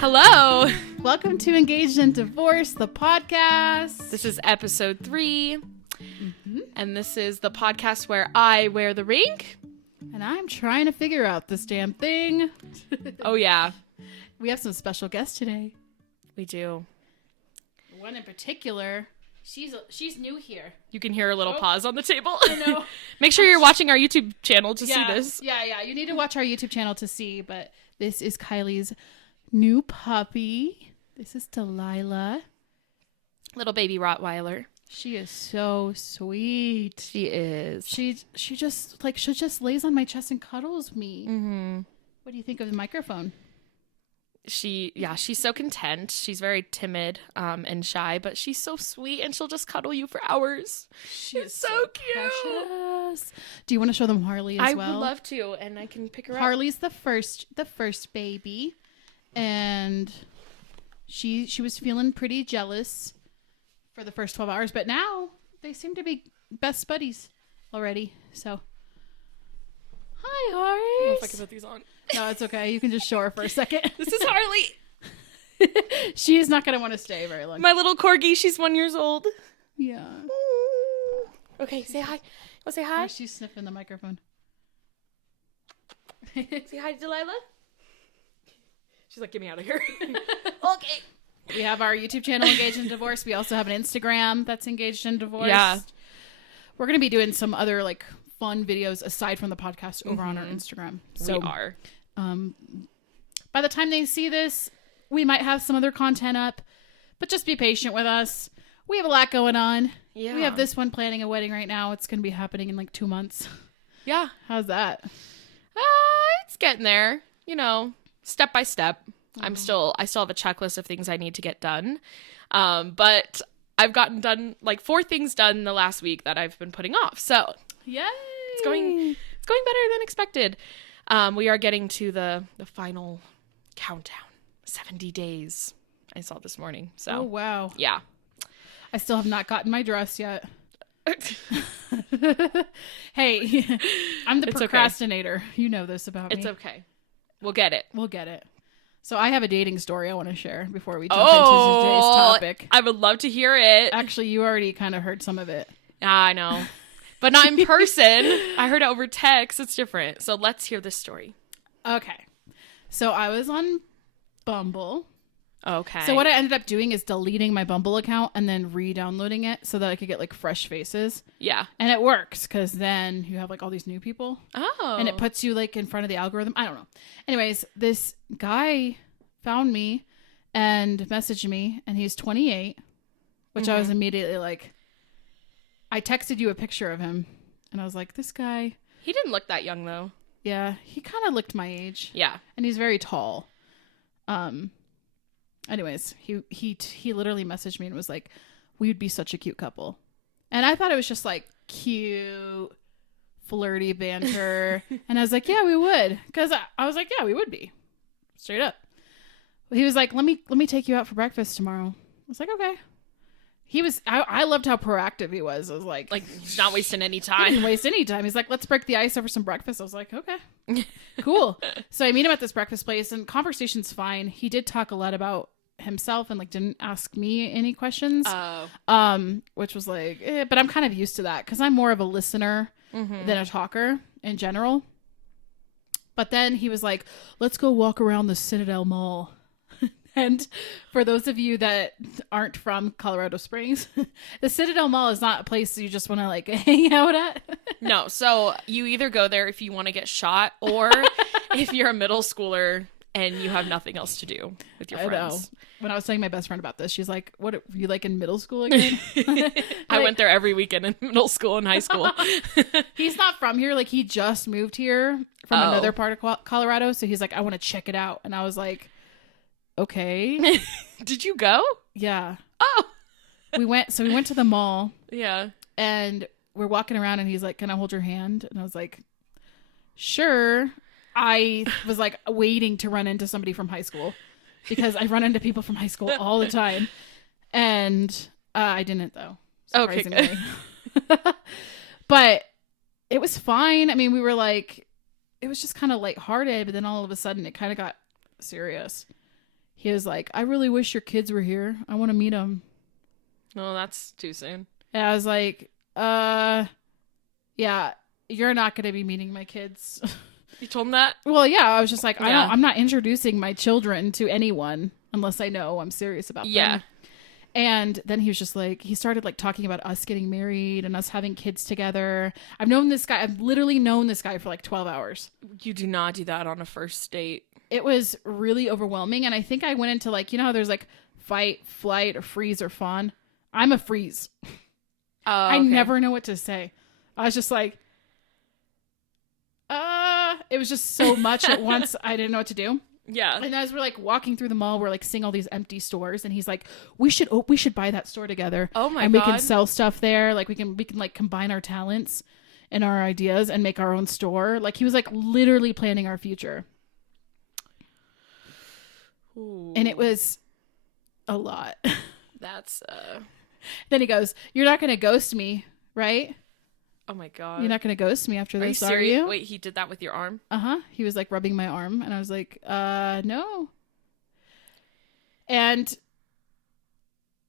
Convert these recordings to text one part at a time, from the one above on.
Hello. Welcome to Engaged in Divorce, the podcast. This is episode 3. And this is the podcast where I wear the ring. And I'm trying to figure out this damn thing. Oh, yeah. We have some special guests today. We do. One in particular. She's new here. You can hear a little pause on the table. I know. Make sure you're watching our YouTube channel to see this. Yeah. You need to watch our YouTube channel to see, but this is Kylie's new puppy. This is Delilah. Little baby Rottweiler. She is so sweet. She is. She just lays on my chest and cuddles me. Mm-hmm. What do you think of the microphone? She's so content. She's very timid and shy, but she's so sweet and she'll just cuddle you for hours. She's so cute. Precious. Do you want to show them Harley as well? I would love to, and I can pick her up. Harley's the first baby, and she was feeling pretty jealous for the first 12 hours, but now they seem to be best buddies already. So, hi, Harley. I don't know if I can put these on. No, it's okay. You can just show her for a second. This is Harley. She is not going to want to stay very long. My little corgi. She's 1 year old. Yeah. Okay, say hi. Want to say hi? Oh, she's sniffing the microphone. Say hi to Delilah. She's like, get me out of here. Okay. We have our YouTube channel, Engaged in Divorce. We also have an Instagram that's Engaged in Divorce. Yeah. We're going to be doing some other fun videos aside from the podcast over on our Instagram. So we are. By the time they see this, we might have some other content up, but just be patient with us. We have a lot going on. Yeah. We have this one planning a wedding right now. It's going to be happening in 2 months. Yeah. How's that? It's getting there, step by step. I still have a checklist of things I need to get done. But I've gotten done 4 things done the last week that I've been putting off. So Yay! it's going better than expected. We are getting to the final countdown. 70 days. I saw this morning. So Oh, wow. yeah. I still have not gotten my dress yet. Hey, I'm the It's procrastinator. Okay. You know this about me. It's okay. We'll get it. We'll get it. So I have a dating story I want to share before we jump into today's topic. I would love to hear it. Actually, you already kind of heard some of it. I know. But not in person. I heard it over text. It's different. So let's hear this story. Okay. So I was on Bumble. Okay. So what I ended up doing is deleting my Bumble account and then re-downloading it so that I could get fresh faces. Yeah. And it works because then you have all these new people. Oh. And it puts you in front of the algorithm. I don't know. Anyways, this guy found me and messaged me, and he's 28, which I was immediately I texted you a picture of him, and I was like, this guy. He didn't look that young though. Yeah, he kind of looked my age. Yeah. And he's very tall. Anyways, he literally messaged me and was like, we would be such a cute couple. And I thought it was just cute, flirty banter. And I was like, yeah, we would. Because I was like, yeah, we would be. Straight up. He was like, let me take you out for breakfast tomorrow. I was like, okay. I loved how proactive he was. I was like he's not wasting any he time. didn't waste any time. He's like, let's break the ice over some breakfast. I was like, okay, cool. So I meet him at this breakfast place, and conversation's fine. He did talk a lot about himself and didn't ask me any questions. Which was but I'm kind of used to that because I'm more of a listener than a talker in general. But then he was like, let's go walk around the Citadel Mall. And for those of you that aren't from Colorado Springs, the Citadel Mall is not a place you just want to hang out at. No. So you either go there if you want to get shot, or if you're a middle schooler and you have nothing else to do with your friends. I know. When I was telling my best friend about this, she's like, what, were you in middle school again? I went there every weekend in middle school and high school. He's not from here. He just moved here from another part of Colorado. So he's like, I want to check it out. And I was like, okay. Did you go? Yeah. Oh. We went to the mall. Yeah. And we're walking around and he's like, can I hold your hand? And I was like, sure. I was waiting to run into somebody from high school because I run into people from high school all the time. And I didn't though. Surprisingly. Okay. But it was fine. I mean, we were it was just kind of lighthearted, but then all of a sudden it kind of got serious. he was like, I really wish your kids were here. I want to meet them. No, that's too soon. And I was like, yeah, you're not going to be meeting my kids. You told him that? Well, yeah, I was just like, Yeah. I'm not introducing my children to anyone unless I know I'm serious about them. And then he was just like, he started like talking about us getting married and us having kids together. I've literally known this guy for like 12 hours. You do not do that on a first date. It was really overwhelming. And I think I went into like, you know how there's like fight, flight, or freeze or fawn? I'm a freeze. I never know what to say. I was just like, it was just so much at once. I didn't know what to do. Yeah. And as we're like walking through the mall, we're like seeing all these empty stores, and he's like, we should buy that store together. Oh my and God. we can sell stuff there. Like we can like combine our talents and our ideas and make our own store. Like he was like literally planning our future. Ooh. And it was a lot. That's Then he goes, you're not going to ghost me, right? oh my God. You're not going to ghost me after Are you this, are serious? you? Wait, he did that with your arm? Uh-huh. He was like rubbing my arm, and I was like, no. And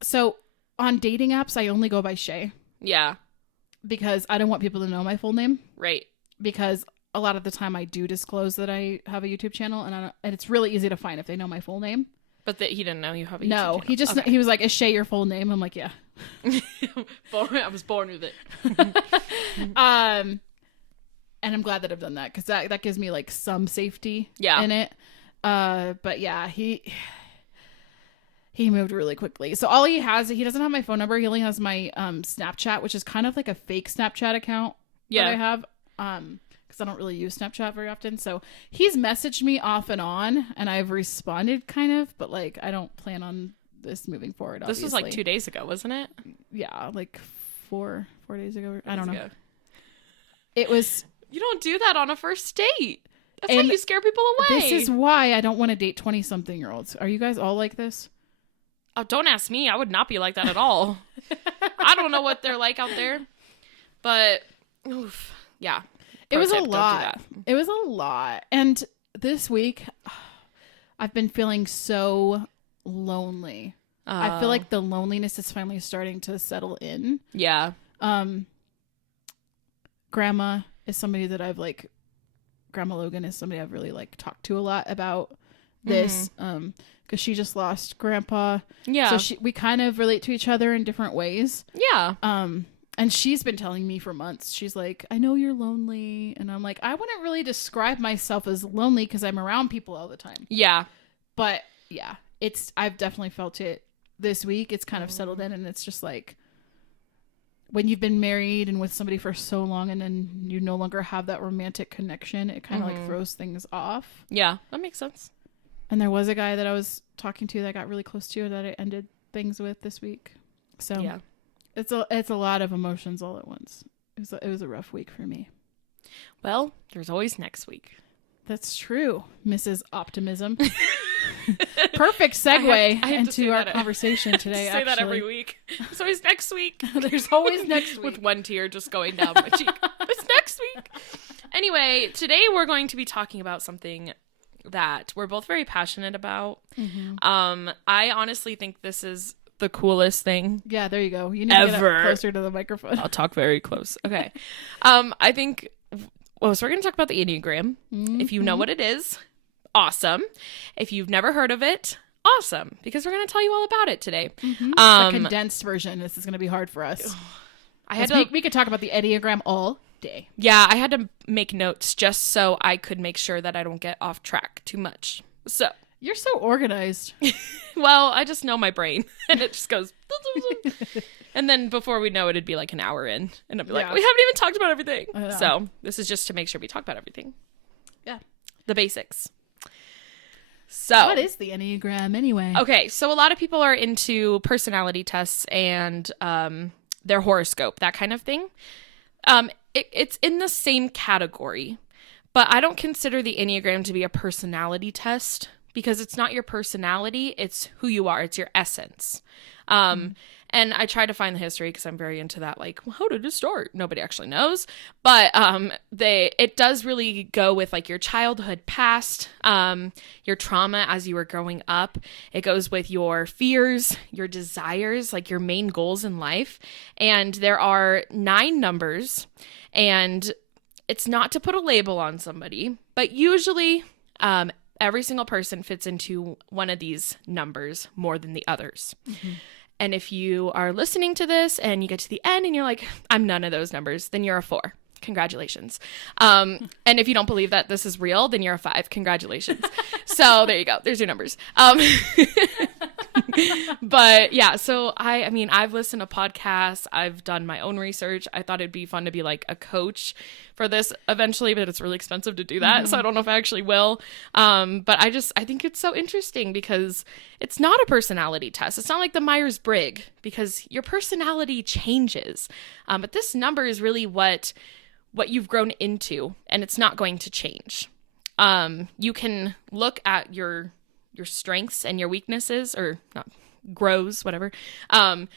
so on dating apps, I only go by Shay Yeah. because I don't want people to know my full name, Right. because a lot of the time I do disclose that I have a YouTube channel, and it's really easy to find if they know my full name. But that he didn't know you have a YouTube No, channel. he just, Okay. he was like, is Shay your full name? I'm like, yeah. I was born with it. And I'm glad that I've done that because that gives me like some safety in it. But yeah, he moved really quickly. So all he doesn't have my phone number. He only has my Snapchat, which is kind of like a fake Snapchat account that I have. Because I don't really use Snapchat very often. So he's messaged me off and on, and I've responded kind of, but like I don't plan on this moving forward. This was like 2 days ago, wasn't it? Yeah, like four days ago. I don't know. Ago. It was. You don't do that on a first date. That's how you scare people away. This is why I don't want to date 20-something-year-olds. Are you guys all like this? Oh, don't ask me. I would not be like that at all. I don't know what they're like out there. But, oof, yeah. It was a Pro tip, don't do lot. that. It was a lot. And this week, I've been feeling so lonely. I feel like the loneliness is finally starting to settle in. Yeah. Grandma is somebody that Grandma Logan is somebody I've really like talked to a lot about this. Because she just lost Grandpa. Yeah. So we kind of relate to each other in different ways. Yeah. And she's been telling me for months, she's like, I know you're lonely. And I'm like, I wouldn't really describe myself as lonely because I'm around people all the time. Yeah. But yeah, I've definitely felt it this week. It's kind of settled in, and it's just like when you've been married and with somebody for so long and then you no longer have that romantic connection, it kind of like throws things off. Yeah, that makes sense. And there was a guy that I was talking to that I got really close to that I ended things with this week. So yeah, it's a lot of emotions all at once. It was a rough week for me. Well, there's always next week. That's true, Mrs. Optimism. Perfect segue into our conversation today. I say that every week. There's always next week. There's always next week. With one tear just going down my cheek. It's next week. Anyway, today we're going to be talking about something that we're both very passionate about. I honestly think this is the coolest thing. Yeah, there you go. You need to get up closer to the microphone. I'll talk very close. Okay. I think, so we're going to talk about the Enneagram. If you know what it is, awesome. If you've never heard of it, awesome. Because we're going to tell you all about it today. The condensed version. This is going to be hard for us. We could talk about the Enneagram all day. Yeah, I had to make notes just so I could make sure that I don't get off track too much. So you're so organized. Well, I just know my brain, and it just goes. And then before we know it, it'd be like an hour in, and I'd be like, we haven't even talked about everything. So this is just to make sure we talk about everything. Yeah, the basics. So what is the Enneagram anyway? Okay, so a lot of people are into personality tests and their horoscope, that kind of thing. It's in the same category, but I don't consider the Enneagram to be a personality test because it's not your personality, it's who you are, it's your essence. And I try to find the history because I'm very into that, like, well, how did it start? Nobody actually knows. But it does really go with like your childhood past, your trauma as you were growing up. It goes with your fears, your desires, like your main goals in life. And there are 9 numbers, and it's not to put a label on somebody, but usually every single person fits into one of these numbers more than the others. And if you are listening to this and you get to the end and you're like, I'm none of those numbers, then you're a 4. Congratulations. And if you don't believe that this is real, then you're a 5. Congratulations. So there you go. There's your numbers. But yeah, so I mean, I've listened to podcasts. I've done my own research. I thought it'd be fun to be like a coach for this eventually, but it's really expensive to do that. So I don't know if I actually will. But I think it's so interesting because it's not a personality test. It's not like the Myers-Briggs, because your personality changes. But this number is really what you've grown into, and it's not going to change. You can look at your strengths and your weaknesses, or not, grows, whatever, and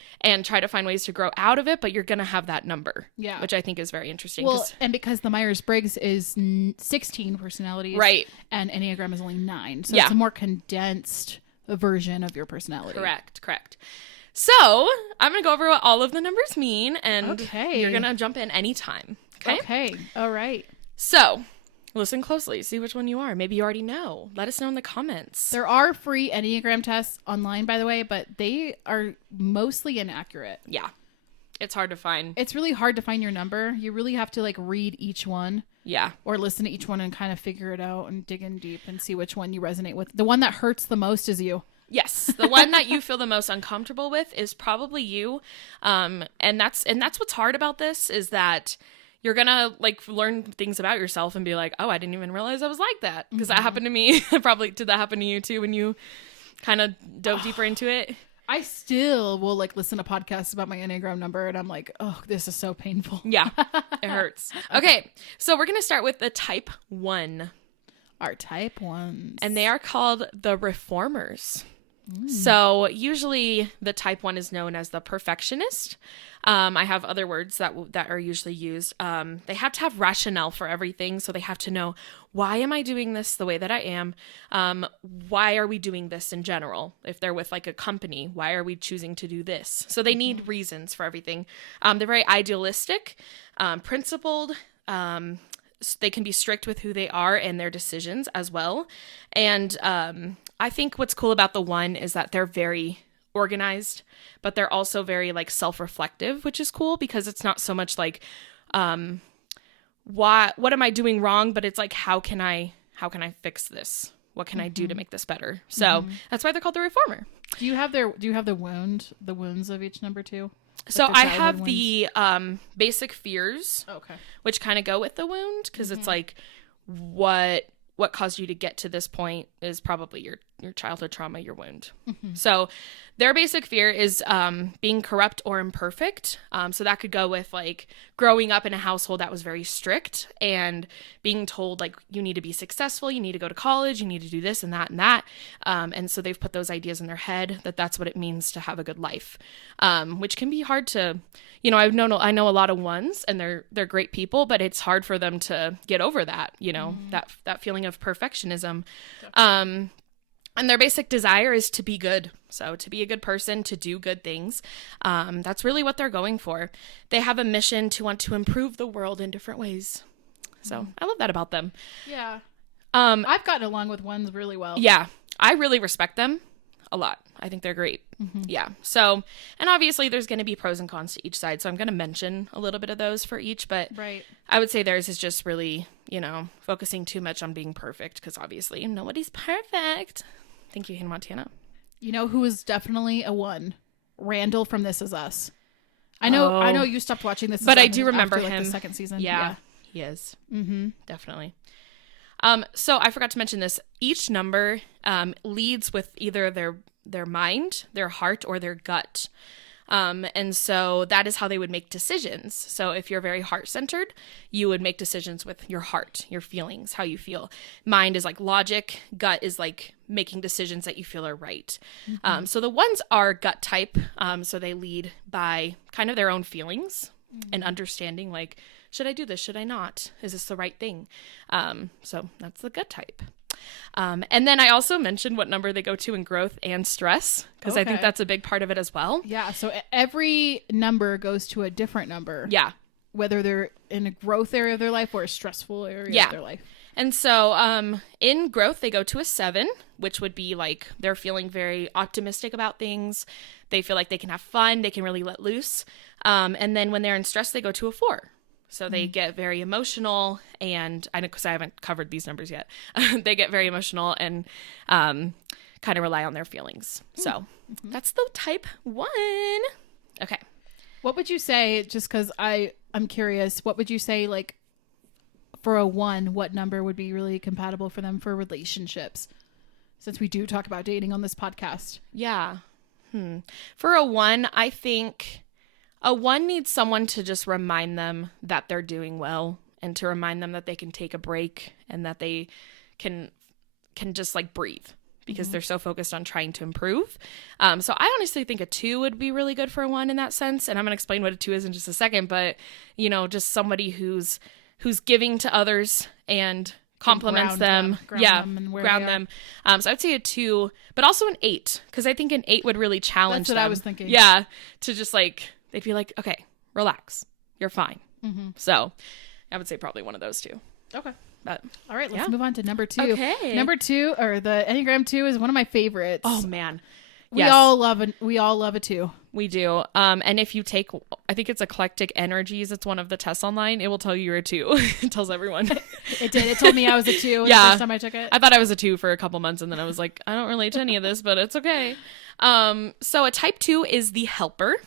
try to find ways to grow out of it, but you're going to have that number, which I think is very interesting. Well, and because the Myers-Briggs is 16 personalities, right, and Enneagram is only 9, so it's a more condensed version of your personality. Correct. So I'm going to go over what all of the numbers mean, and you're going to jump in anytime. Okay. All right. So listen closely. See which one you are. Maybe you already know. Let us know in the comments. There are free Enneagram tests online, by the way, but they are mostly inaccurate. Yeah. It's hard to find. It's really hard to find your number. You really have to like read each one. Yeah. Or listen to each one and kind of figure it out and dig in deep and see which one you resonate with. The one that hurts the most is you. Yes. The one that you feel the most uncomfortable with is probably you. And that's what's hard about this, is that you're going to like learn things about yourself and be like, oh, I didn't even realize I was like that. Because that happened to me. Probably did that happen to you too when you kind of dove deeper into it? I still will like listen to podcasts about my Enneagram number and I'm like, oh, this is so painful. Yeah, it hurts. Okay, so we're going to start with the Type 1. Our Type 1s. And they are called the Reformers. So usually the Type 1 is known as the perfectionist. I have other words that are usually used. They have to have rationale for everything. So they have to know, why am I doing this the way that I am? Why are we doing this in general? If they're with like a company, why are we choosing to do this? So they need reasons for everything. They're very idealistic, principled. They can be strict with who they are and their decisions as well. And I think what's cool about the 1 is that they're very organized, but they're also very like self-reflective, which is cool because it's not so much like what am I doing wrong, but it's like how can I fix this? What can I do to make this better? So that's why they're called the Reformer. Do you have the wounds of each number too? So I have the basic fears, which kind of go with the wound, because it's like what caused you to get to this point is probably your childhood trauma, your wound. So their basic fear is being corrupt or imperfect. So that could go with like growing up in a household that was very strict and being told like you need to be successful, you need to go to college, you need to do this and that and that. And so they've put those ideas in their head that that's what it means to have a good life, which can be hard to, I know a lot of 1s and they're great people, but it's hard for them to get over that, that feeling of perfectionism. And their basic desire is to be good. So to be a good person, to do good things. That's really what they're going for. They have a mission to want to improve the world in different ways. So I love that about them. Yeah. I've gotten along with 1s really well. Yeah. I really respect them a lot. I think they're great. Yeah. So, and obviously there's going to be pros and cons to each side. So I'm going to mention a little bit of those for each, but I would say theirs is just really, focusing too much on being perfect, because obviously nobody's perfect. Thank you, Hannah Montana. You know who is definitely a 1? Randall from This Is Us. I know you stopped watching this, but I do remember him. The second season. Yeah, he is. Definitely. So I forgot to mention this. Each number leads with either their mind, their heart, or their gut. And so that is how they would make decisions. So if you're very heart-centered, you would make decisions with your heart, your feelings, how you feel. Mind is like logic. Gut is like making decisions that you feel are right. So the ones are gut type. So they lead by kind of their own feelings and understanding, like, should I do this? Should I not? Is this the right thing? So that's the gut type. And then I also mentioned what number they go to in growth and stress, because I think that's a big part of it as well. Yeah. So every number goes to a different number. Yeah. Whether they're in a growth area of their life or a stressful area of their life. And so in growth, they go to a 7, which would be like they're feeling very optimistic about things. They feel like they can have fun. They can really let loose. And then when they're in stress, they go to a 4. So they get very emotional, and I know because I haven't covered these numbers yet, they get very emotional and kind of rely on their feelings. So that's the type 1. Okay. What would you say, just because I'm curious, what would you say, like, for a 1, what number would be really compatible for them for relationships? Since we do talk about dating on this podcast. Yeah. For a 1, I think a 1 needs someone to just remind them that they're doing well, and to remind them that they can take a break and that they can just like breathe, because they're so focused on trying to improve. So I honestly think a 2 would be really good for a 1 in that sense. And I'm going to explain what a 2 is in just a second, but just somebody who's giving to others and compliments them. Ground them. So I'd say a 2, but also an 8, because I think an 8 would really challenge them. That's what I was thinking. Yeah. To just like, they'd be like, okay, relax. You're fine. So I would say probably one of those 2. Okay. But all right, let's move on to number 2. Okay. Number 2, or the Enneagram 2, is one of my favorites. Oh man. We all love a 2. We do. And if you take, I think it's Eclectic Energies, it's one of the tests online, it will tell you you're a 2. It tells everyone. It did. It told me I was a 2 the first time I took it. I thought I was a 2 for a couple months, and then I was like, I don't relate to any of this, but it's okay. So a type 2 is the helper.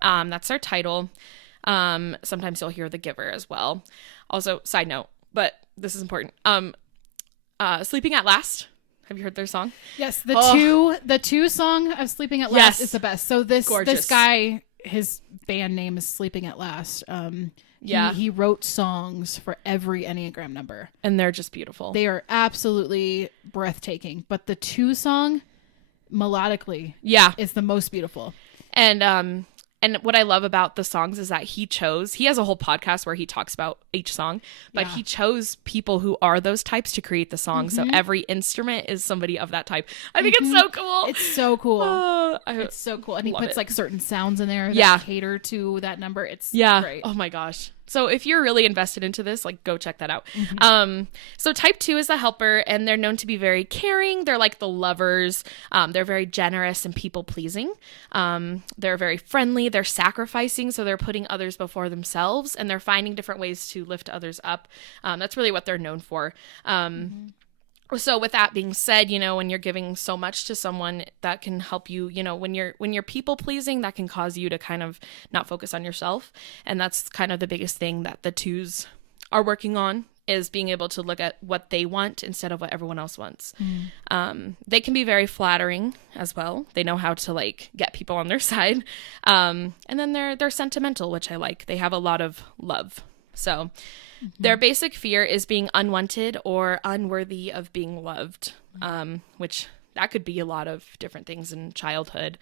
That's their title. Sometimes you'll hear the giver as well. Also, side note, but this is important. Sleeping at Last. Have you heard their song? Yes, the two song of Sleeping at Last is the best. So this guy, his band name is Sleeping at Last. He wrote songs for every Enneagram number, and they're just beautiful. They are absolutely breathtaking. But the 2 song, melodically, is the most beautiful. And what I love about the songs is that he has a whole podcast where he talks about each song, but he chose people who are those types to create the song. So every instrument is somebody of that type. I think it's so cool. It's so cool. It's so cool. And he puts like certain sounds in there that cater to that number. It's great. Oh my gosh. So if you're really invested into this, like, go check that out. So type 2 is the helper, and they're known to be very caring. They're like the lovers. They're very generous and people pleasing. They're very friendly. They're sacrificing. So they're putting others before themselves, and they're finding different ways to lift others up. That's really what they're known for. So with that being said, when you're giving so much to someone, that can help you, when you're people pleasing, that can cause you to kind of not focus on yourself. And that's kind of the biggest thing that the 2s are working on, is being able to look at what they want instead of what everyone else wants. They can be very flattering as well. They know how to like get people on their side. And then they're sentimental, which I like. They have a lot of love. So their basic fear is being unwanted or unworthy of being loved, which that could be a lot of different things in childhood.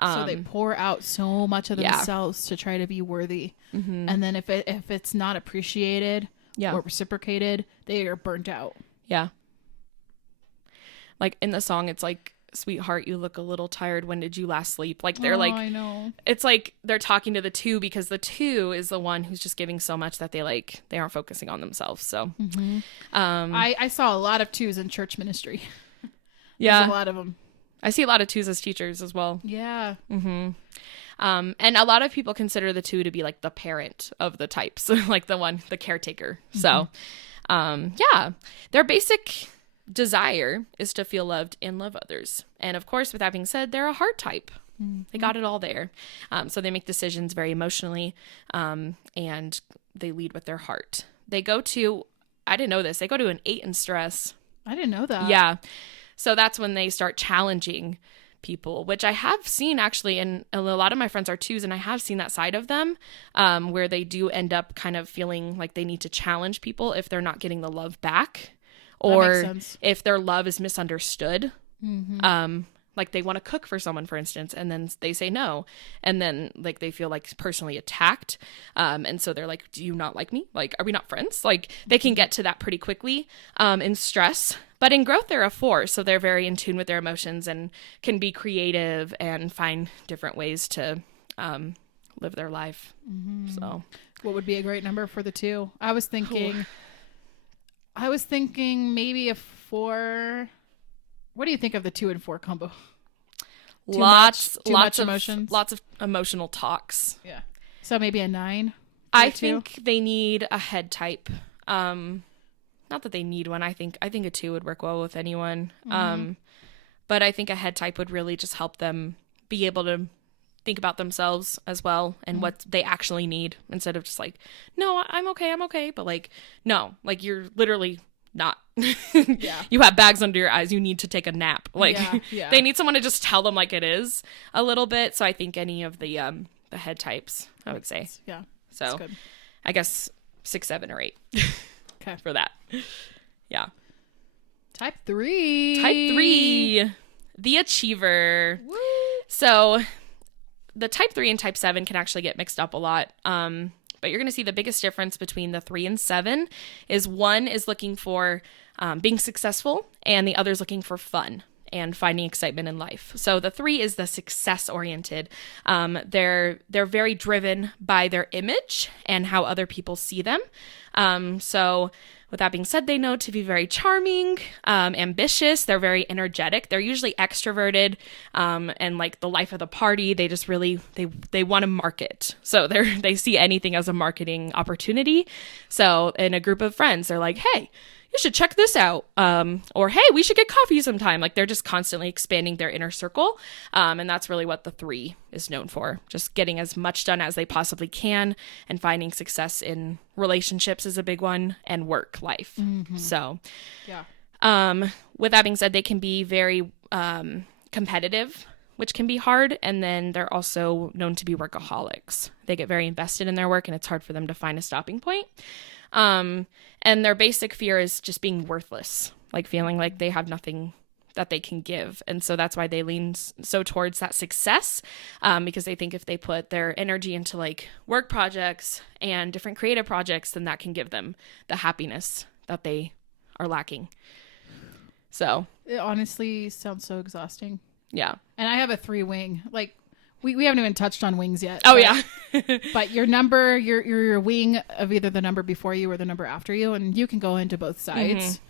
So they pour out so much of themselves to try to be worthy. And then if it's not appreciated or reciprocated, they are burnt out. Yeah. Like in the song, it's like, sweetheart, you look a little tired. When did you last sleep? Like they're I know. It's like they're talking to the 2, because the 2 is the one who's just giving so much that they aren't focusing on themselves. So I saw a lot of 2s in church ministry. Yeah. There's a lot of them. I see a lot of 2s as teachers as well. Yeah. And a lot of people consider the 2 to be like the parent of the types, like the caretaker. So their basic desire is to feel loved and love others. And of course, with that being said, they're a heart type. They got it all there. So they make decisions very emotionally, and they lead with their heart. They go to, I didn't know this, they go to an 8 in stress. I didn't know that. Yeah. So that's when they start challenging people, which I have seen actually, and a lot of my friends are twos, and I have seen that side of them, where they do end up kind of feeling like they need to challenge people if they're not getting the love back, or if their love is misunderstood. Like they want to cook for someone, for instance, and then they say no, and then like they feel like personally attacked, and so they're like, do you not like me? Like, are we not friends? Like they can get to that pretty quickly in stress. But in growth, they're a 4, so they're very in tune with their emotions and can be creative and find different ways to live their life. So what would be a great number for the 2? I was thinking maybe a 4. What do you think of the 2 and 4 combo? Lots of emotions. Lots of emotional talks. Yeah. So maybe a 9. I think they need a head type. Not that they need one. I think a 2 would work well with anyone. But I think a head type would really just help them be able to think about themselves as well and what they actually need, instead of just like, no, I'm okay. But like, no, like you're literally not. Yeah. You have bags under your eyes. You need to take a nap. Like yeah. They need someone to just tell them like it is a little bit. So I think any of the head types, I would say. Yeah. So good. I guess 6, 7, or 8. Okay. For that. Yeah. Type 3. Type 3. The achiever. Woo. So the type 3 and type 7 can actually get mixed up a lot. But you're going to see the biggest difference between the 3 and 7 is one is looking for being successful, and the other is looking for fun and finding excitement in life. So the 3 is the success oriented. They're very driven by their image and how other people see them. So with that being said, they know to be very charming, ambitious. They're very energetic. They're usually extroverted, and like the life of the party. They just really, they want to market. So they see anything as a marketing opportunity. So in a group of friends, they're like, hey, you should check this out. Or, hey, we should get coffee sometime. Like they're just constantly expanding their inner circle. And that's really what the 3 is known for. Just getting as much done as they possibly can and finding success in relationships is a big one, and work life. So, yeah. With that being said, they can be very competitive, which can be hard. And then they're also known to be workaholics. They get very invested in their work, and it's hard for them to find a stopping point. And their basic fear is just being worthless, like feeling like they have nothing that they can give. And so that's why they lean so towards that success, because they think if they put their energy into like work projects and different creative projects, then that can give them the happiness that they are lacking. So it honestly sounds so exhausting. Yeah. And I have a 3 wing. Like we haven't even touched on wings yet. Oh, yeah. But your number, your wing of either the number before you or the number after you, and you can go into both sides.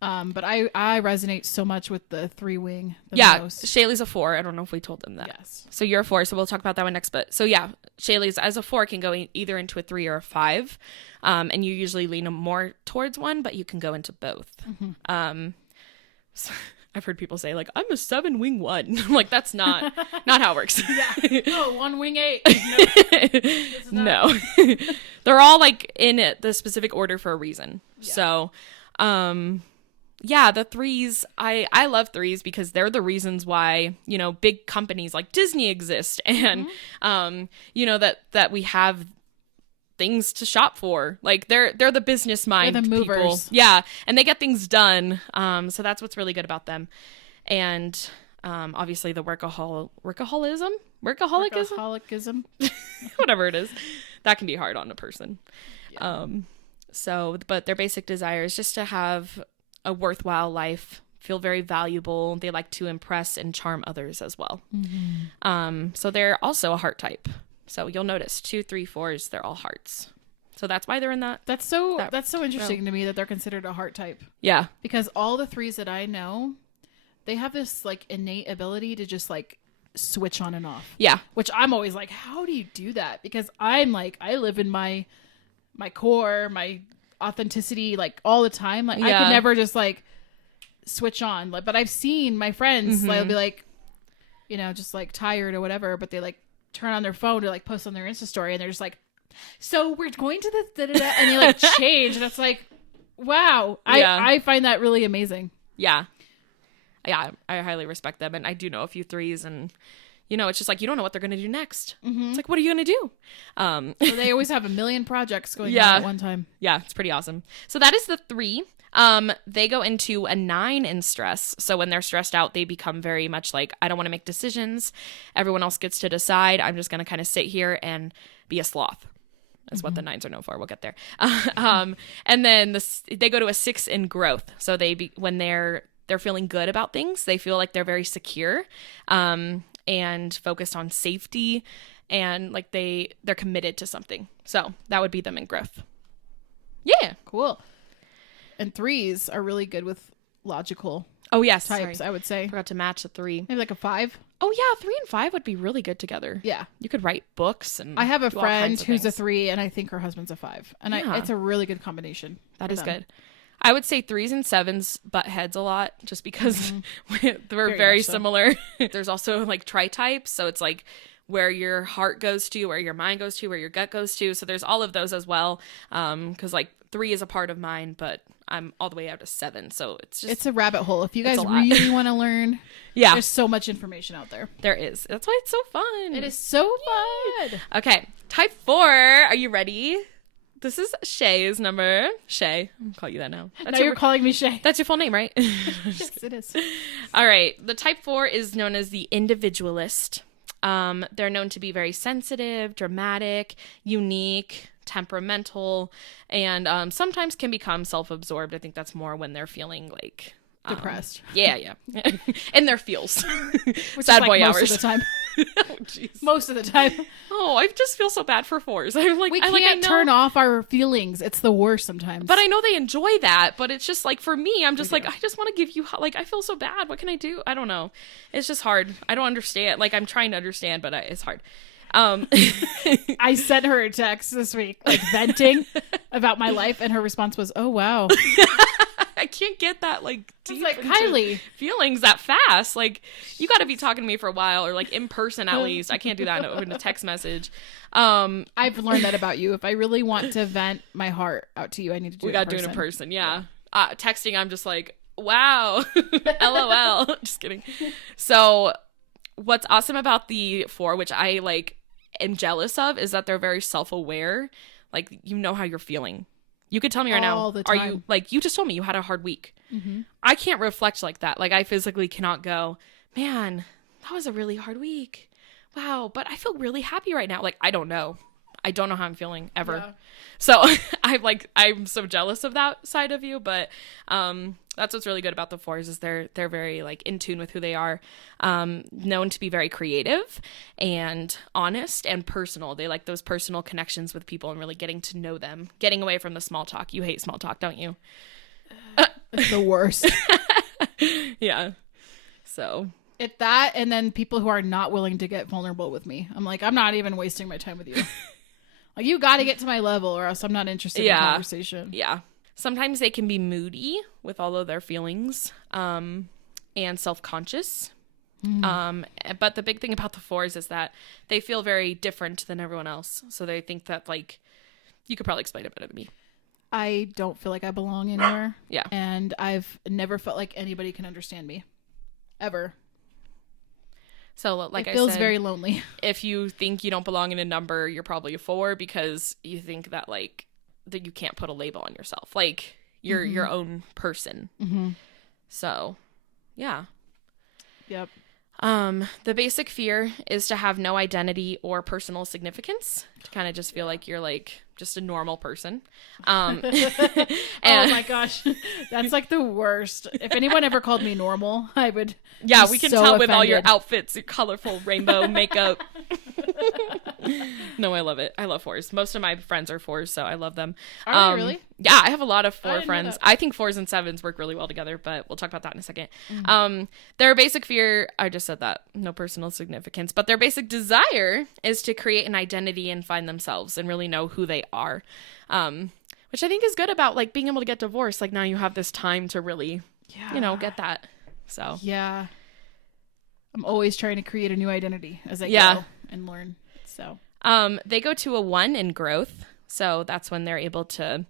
But I resonate so much with the 3 wing. Most. Shaylee's a 4. I don't know if we told them that. Yes. So you're a 4. So we'll talk about that one next. But so yeah, Shaylee's as a 4 can go either into a 3 or a 5. And you usually lean more towards one, but you can go into both. So I've heard people say like, I'm a 7 wing 1. I'm like, that's not how it works. Yeah. Oh, 1 wing 8. No. They're all like in the specific order for a reason. Yeah. So, yeah, the 3s, I love 3s because they're the reasons why, big companies like Disney exist, and, that we have things to shop for. Like they're the business mind they're the movers. People. Yeah. And they get things done. So that's what's really good about them. And, obviously the workaholism, whatever it is, that can be hard on a person. Yeah. But their basic desire is just to have a worthwhile life, feel very valuable. They like to impress and charm others as well. So they're also a heart type. So you'll notice 2, 3, 4s, they're all hearts. So that's why they're in that. That's so interesting to me that they're considered a heart type. Yeah. Because all the 3s that I know, they have this like innate ability to just like switch on and off. Yeah. Which I'm always like, how do you do that? Because I'm like, I live in my core, my authenticity, like all the time. Like I could never just like switch on. Like, but I've seen my friends, they'll be like, just like tired or whatever, but they like turn on their phone to like post on their Insta story, and they're just like, so we're going to the da-da-da, and they like change, and it's like, wow. I find that really amazing. Yeah. yeah, I highly respect them. And I do know a few 3s, and it's just like, you don't know what they're going to do next. It's like, what are you going to do? So they always have a million projects going on at one time. Yeah, it's pretty awesome. So that is the 3. They go into a 9 in stress. So when they're stressed out, they become very much like, I don't want to make decisions. Everyone else gets to decide. I'm just going to kind of sit here and be a sloth. That's what the 9s are known for. We'll get there. And then they go to a 6 in growth. So when they're feeling good about things, they feel like they're very secure. And focused on safety, and like they're committed to something. So that would be them in growth. Yeah. Cool. And 3s are really good with logical yes, types, I would say. Forgot to match a 3. Maybe like a 5. Oh yeah, 3 and 5 would be really good together. Yeah. You could write books, and I have a do all friend kinds of who's a things. 3, and I think her husband's a 5. And it's a really good combination. That is good. I would say 3s and 7s butt heads a lot, just because we're very similar. There's also like tri-types, so it's like where your heart goes to, where your mind goes to, where your gut goes to. So there's all of those as well. Because like 3 is a part of mine, but I'm all the way out to 7. So it's a rabbit hole. If you guys really want to learn, there's so much information out there. There is. That's why it's so fun. It is so fun. Okay, type 4. Are you ready? This is Shay's number. Shay. I'm going to call you that now. Now you're calling me Shay. That's your full name, right? Yes, it is. All right. The type 4 is known as the individualist. They're known to be very sensitive, dramatic, unique, temperamental, and sometimes can become self-absorbed. I think that's more when they're feeling like depressed. Yeah. And their feels. Which Sad is boy most hours. of the time. Oh, jeez. Most of the time. Oh, I just feel so bad for 4s. I'm like, we can't turn off our feelings. It's the worst sometimes. But I know they enjoy that. But it's just like, for me, I'm just like, I just want to give you, like, I feel so bad. What can I do? I don't know. It's just hard. I don't understand. Like, I'm trying to understand, but it's hard. I sent her a text this week, like venting about my life, and her response was, "Oh wow." I can't get that like deep like, into Kylie, feelings that fast. Like, you got to be talking to me for a while, or like in person at least. I can't do that in a text message. I've learned that about you. If I really want to vent my heart out to you, I need to do it in person. We got to do it in person. Yeah. Texting, I'm just like, wow, LOL. Just kidding. So what's awesome about the 4, which I like am jealous of, is that they're very self-aware. Like, you know how you're feeling. You could tell me right now, the time. Are you, like, you just told me you had a hard week. Mm-hmm. I can't reflect like that. Like, I physically cannot go, man, that was a really hard week. Wow, but I feel really happy right now. Like, I don't know how I'm feeling ever. Yeah. So I'm so jealous of that side of you, but that's what's really good about the 4s is they're very like in tune with who they are, known to be very creative and honest and personal. They like those personal connections with people and really getting to know them, getting away from the small talk. You hate small talk, don't you? It's the worst. Yeah. So it's that, and then people who are not willing to get vulnerable with me. I'm like, I'm not even wasting my time with you. Like, you got to get to my level or else I'm not interested in conversation. Yeah. Sometimes they can be moody with all of their feelings, and self-conscious. But the big thing about the 4s is that they feel very different than everyone else. So they think that, like, you could probably explain it better than me. I don't feel like I belong anywhere. Yeah. And I've never felt like anybody can understand me. Ever. So, like I said, it feels very lonely. If you think you don't belong in a number, you're probably a 4 because you think that, like, that you can't put a label on yourself. Like, you're your own person. Mm-hmm. So, yeah. Yep. The basic fear is to have no identity or personal significance. To kind of just feel like you're, like, just a normal person. Oh my gosh. That's like the worst. If anyone ever called me normal, I would we can tell offended. With all your outfits, your colorful rainbow makeup. No, I love it. I love 4s. Most of my friends are 4s, so I love them. Are they really? Yeah, I have a lot of 4 friends. That. I think 4s and 7s work really well together, but we'll talk about that in a second. Mm-hmm. Their basic fear, I just said that, no personal significance, but their basic desire is to create an identity and find themselves and really know who they are. Which I think is good about, like, being able to get divorced. Like, now you have this time to really, get that. So yeah, I'm always trying to create a new identity as I go and learn. So they go to a 1 in growth. So that's when they're able to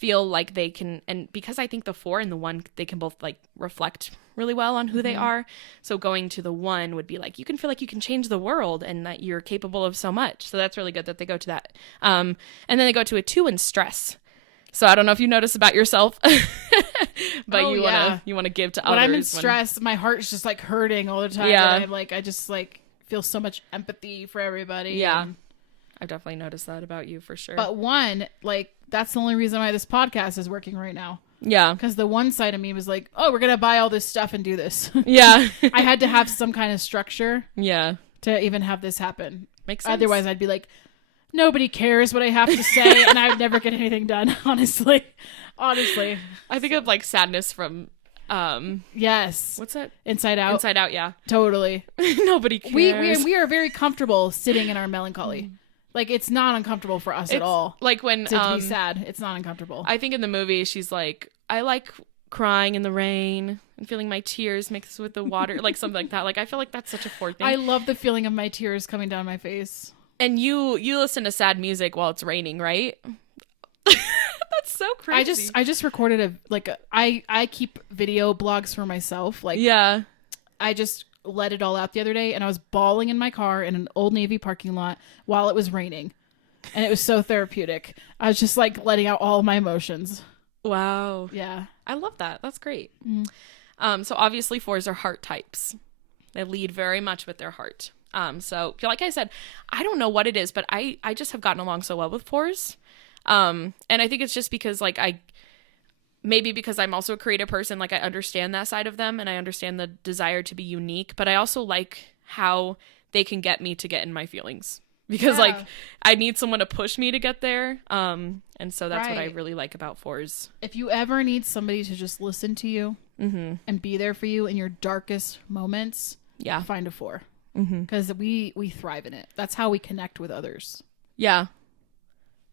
feel like they can, and because I think the 4 and the 1, they can both like reflect really well on who they are. So going to the 1 would be like, you can feel like you can change the world and that you're capable of so much. So that's really good that they go to that. And then they go to a 2 in stress. So I don't know if you notice about yourself, but you want to give to others. When I'm in stress, my heart's just like hurting all the time. Yeah. And I just like feel so much empathy for everybody. Yeah. I've definitely noticed that about you for sure. But 1, like, that's the only reason why this podcast is working right now. Yeah. Because the 1 side of me was like, oh, we're going to buy all this stuff and do this. Yeah. I had to have some kind of structure. Yeah. To even have this happen. Makes sense. Otherwise, I'd be like, nobody cares what I have to say, and I would never get anything done, honestly. I think of like sadness from yes. What's that? Inside Out. Inside Out, yeah. Totally. Nobody cares. We are very comfortable sitting in our melancholy. Like, it's not uncomfortable for us at all. Like when to be sad, it's not uncomfortable. I think in the movie she's like, I like crying in the rain and feeling my tears mixed with the water, like something like that. Like, I feel like that's such a 4 thing. I love the feeling of my tears coming down my face. And you listen to sad music while it's raining, right? That's so crazy. I just recorded I keep video blogs for myself. Like, yeah. I just let it all out the other day, and I was bawling in my car in an Old Navy parking lot while it was raining. And it was so therapeutic. I was just like letting out all my emotions. Wow. Yeah. I love that. That's great. So obviously 4s are heart types. They lead very much with their heart. So like I said, I don't know what it is, but I just have gotten along so well with 4s. And I think it's just because like maybe because I'm also a creative person, like I understand that side of them and I understand the desire to be unique, but I also like how they can get me to get in my feelings because like I need someone to push me to get there. And so that's what I really like about 4s. If you ever need somebody to just listen to you and be there for you in your darkest moments, find a 4. Because we thrive in it. That's how we connect with others. Yeah.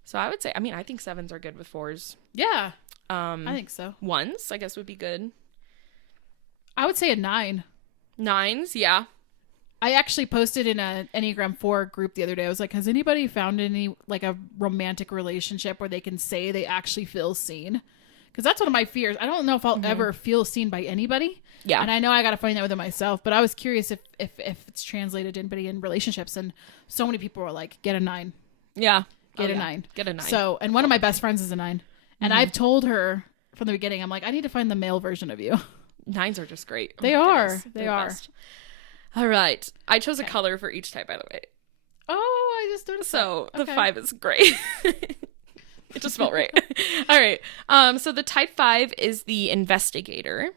So I would say, I think 7s are good with 4s. Yeah. I think so. 1s, I guess, would be good. I would say a 9. 9s, yeah. I actually posted in a Enneagram 4 group the other day. I was like, has anybody found any, like, a romantic relationship where they can say they actually feel seen? Because that's one of my fears. I don't know if I'll ever feel seen by anybody. Yeah. And I know I got to find that within myself. But I was curious if it's translated to anybody in relationships. And so many people were like, get a 9. Yeah. Get a 9. Get a 9. So, and one of my best friends is a 9. And I've told her from the beginning, I'm like, I need to find the male version of you. 9s are just great. They are. They are. Best. All right. I chose a color for each type, by the way. Oh, I just noticed. So the 5 is gray. It just felt right. All right. So the type 5 is the investigator.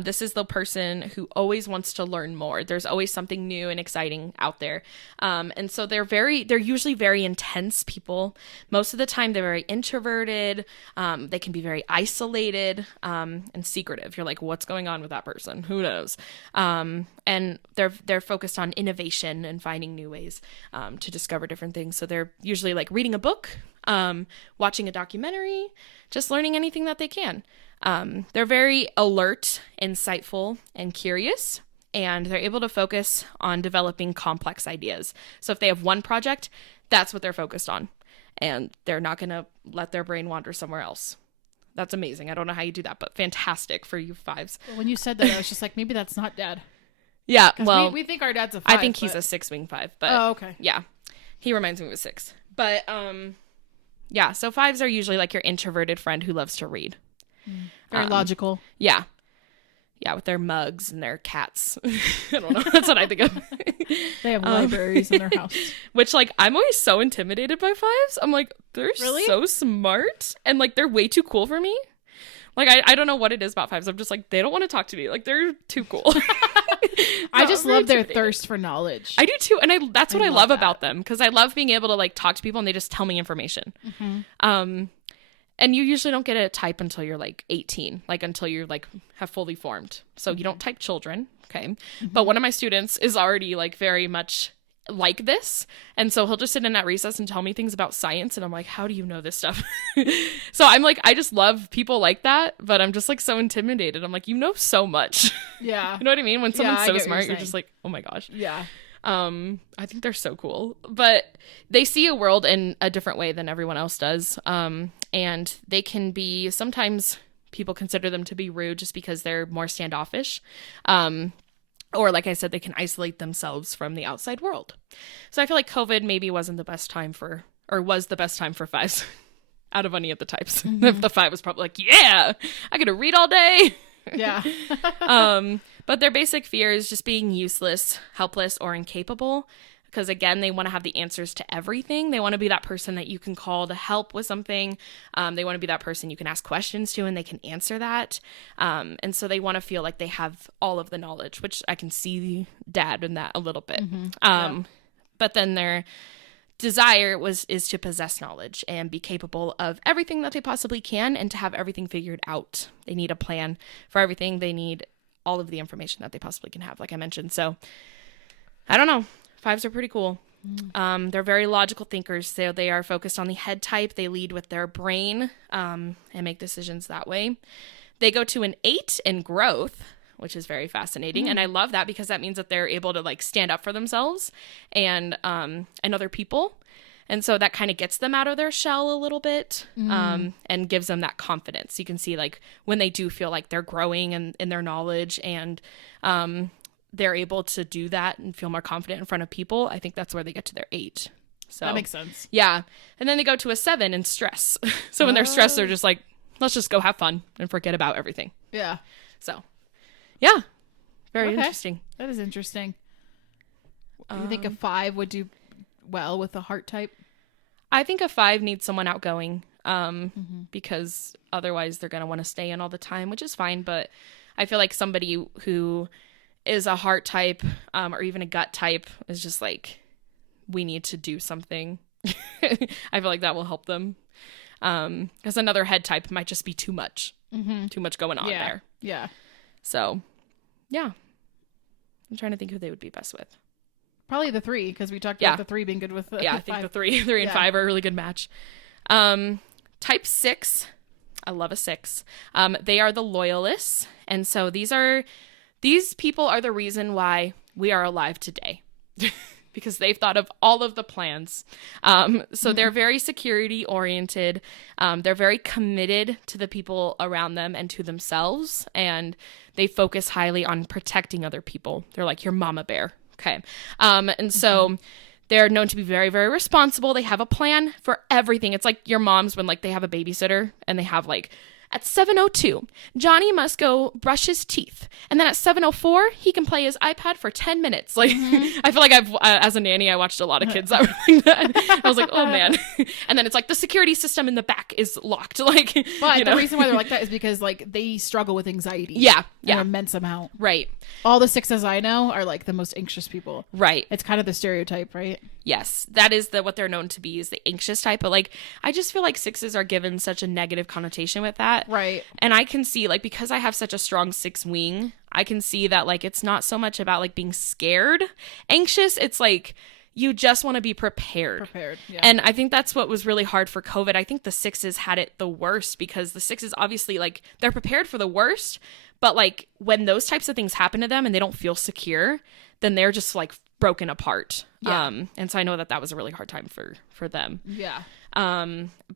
This is the person who always wants to learn more. There's always something new and exciting out there. And so they're usually very intense people. Most of the time they're very introverted. They can be very isolated, and secretive. You're like, what's going on with that person? Who knows? And they're focused on innovation and finding new ways, to discover different things. So they're usually like reading a book, watching a documentary, just learning anything that they can. They're very alert, insightful, and curious, and they're able to focus on developing complex ideas. So if they have one project, that's what they're focused on, and they're not going to let their brain wander somewhere else. That's amazing. I don't know how you do that, but fantastic for you 5s. When you said that, I was just like, maybe that's not Dad. Yeah, well, we think our dad's a 5. I think he's a 6-wing 5, but oh, okay. Yeah, he reminds me of a 6. But yeah, so 5s are usually like your introverted friend who loves to read. Very logical. Yeah, with their mugs and their cats. I don't know. That's what I think of. They have libraries in their house. Which, like, I'm always so intimidated by 5s. I'm like, they're so smart, and like they're way too cool for me. Like, I don't know what it is about 5s. I'm just like, they don't want to talk to me. Like, they're too cool. I just love their thirst for knowledge. I do too, and that's what I love about them, because I love being able to like talk to people and they just tell me information. And you usually don't get a type until you're like 18, like until you're like have fully formed. So you don't type children, okay? But one of my students is already like very much like this, and so he'll just sit in at recess and tell me things about science, and I'm like, how do you know this stuff? So I'm like, I just love people like that, but I'm just like so intimidated. I'm like, you know so much. Yeah. You know what I mean? When someone's so smart, you're just like, oh my gosh. Yeah. I think they're so cool, but they see a world in a different way than everyone else does. And And they can be, sometimes people consider them to be rude just because they're more standoffish. Or like I said, they can isolate themselves from the outside world. So I feel like COVID maybe wasn't the best time for, or was the best time for fives out of any of the types. The five was probably like, yeah, I get to read all day. Yeah. But their basic fear is just being useless, helpless, or incapable. Because again, they want to have the answers to everything. They want to be that person that you can call to help with something. They want to be that person you can ask questions to and they can answer that. And so they want to feel like they have all of the knowledge, which I can see dad in that a little bit. But then their desire is to possess knowledge and be capable of everything that they possibly can and to have everything figured out. They need a plan for everything. They need all of the information that they possibly can have, like I mentioned. So I don't know. Fives are pretty cool. They're very logical thinkers. So they are focused on the head type. They lead with their brain and make decisions that way. They go to an 8 in growth, which is very fascinating. And I love that because that means that they're able to like stand up for themselves and other people. And so that kind of gets them out of their shell a little bit and gives them that confidence. You can see like when they do feel like they're growing in their knowledge and they're able to do that and feel more confident in front of people. I think that's where they get to their 8. So that makes sense. Yeah. And then they go to a 7 in stress. So when they're stressed, they're just like, let's just go have fun and forget about everything. Yeah. So yeah, very interesting. That is interesting. Do you think a 5 would do well with a heart type? I think a 5 needs someone outgoing because otherwise they're going to want to stay in all the time, which is fine. But I feel like somebody who is a heart type or even a gut type is just like, we need to do something. I feel like that will help them. Because another head type might just be too much. Too much going on there. Yeah. So, yeah. I'm trying to think who they would be best with. Probably the 3, because we talked about the 3 being good with the I think the 3 and 5 are a really good match. Type 6, I love a 6. They are the loyalists. And so these people are the reason why we are alive today. Because they've thought of all of the plans. So they're very security oriented. They're very committed to the people around them and to themselves. And they focus highly on protecting other people. They're like your mama bear. Okay. And so they're known to be very, very responsible. They have a plan for everything. It's like your mom's when like they have a babysitter and they have like, at 7:02, Johnny must go brush his teeth. And then at 7:04, he can play his iPad for 10 minutes. Like, I feel like as a nanny, I watched a lot of kids that were like that. I was like, oh man. And then it's like the security system in the back is locked. Like, but the reason why they're like that is because like they struggle with anxiety. Yeah. An immense amount. Right. All the 6s I know are like the most anxious people. Right. It's kind of the stereotype, right? Yes, that is what they're known to be, is the anxious type. But like, I just feel like 6s are given such a negative connotation with that. Right. And I can see like, because I have such a strong 6 wing, I can see that like, it's not so much about like being scared, anxious. It's like, you just want to be prepared. Yeah. And I think that's what was really hard for COVID. I think the 6s had it the worst because the 6s obviously like, they're prepared for the worst. But like when those types of things happen to them and they don't feel secure, then they're just like broken apart. Yeah. And so I know that was a really hard time for them. Yeah.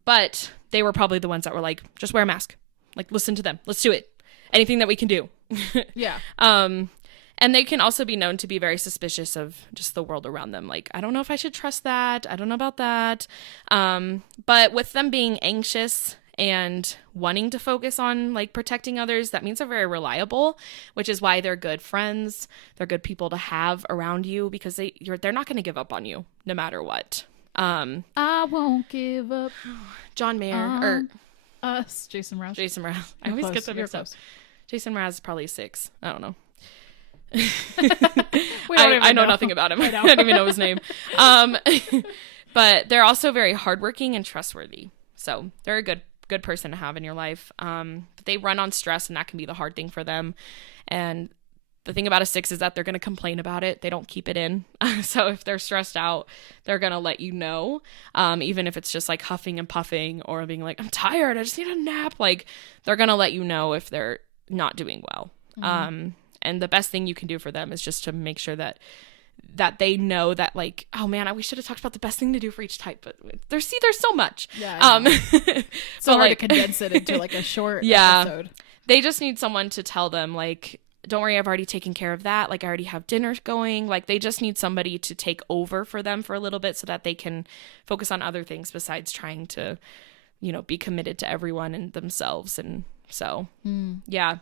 But they were probably the ones that were like, just wear a mask. Like, listen to them. Let's do it. Anything that we can do. Yeah. And they can also be known to be very suspicious of just the world around them. Like, I don't know if I should trust that. I don't know about that. But with them being anxious and wanting to focus on like protecting others, that means they're very reliable, which is why they're good friends. They're good people to have around you because they're not going to give up on you no matter what. I won't give up. John Mayer or us, Jason Mraz. I always get them mixed up. Jason Mraz is probably 6. I don't know. I know nothing about him. I don't even know his name. But they're also very hardworking and trustworthy. So they're a good person to have in your life. But they run on stress, and that can be the hard thing for them. And the thing about a 6 is that they're going to complain about it. They don't keep it in. So if they're stressed out, they're going to let you know. Even if it's just like huffing and puffing or being like, I'm tired, I just need a nap. Like, they're going to let you know if they're not doing well. And the best thing you can do for them is just to make sure that that they know that like, oh man, we should have talked about the best thing to do for each type, but there's so much. Yeah. So hard to condense it into like a short episode. They just need someone to tell them like, don't worry, I've already taken care of that. Like I already have dinner going. Like they just need somebody to take over for them for a little bit so that they can focus on other things besides trying to, you know, be committed to everyone and themselves. And so, yeah.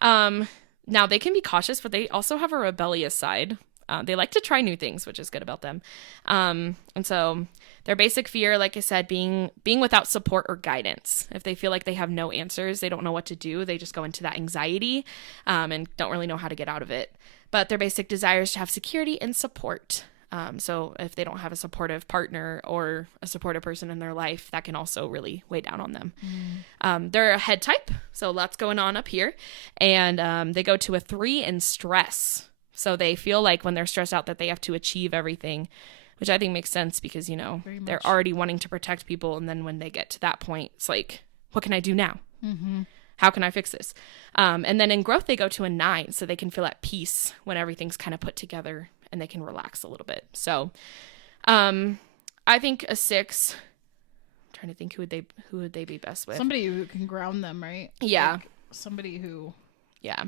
Now they can be cautious, but they also have a rebellious side. They like to try new things, which is good about them. And so their basic fear, like I said, being without support or guidance. If they feel like they have no answers, they don't know what to do, they just go into that anxiety and don't really know how to get out of it. But their basic desire is to have security and support. So if they don't have a supportive partner or a supportive person in their life, that can also really weigh down on them. They're a head type, so lots going on up here. And they go to a 3 in stress. So they feel like when they're stressed out that they have to achieve everything, which I think makes sense because, you know, they're already wanting to protect people. And then when they get to that point, it's like, what can I do now? How can I fix this? And then in growth, they go to a 9. So they can feel at peace when everything's kind of put together and they can relax a little bit. So I think a 6, I'm trying to think who would they be best with? Somebody who can ground them, right? Yeah. Like somebody who. Yeah.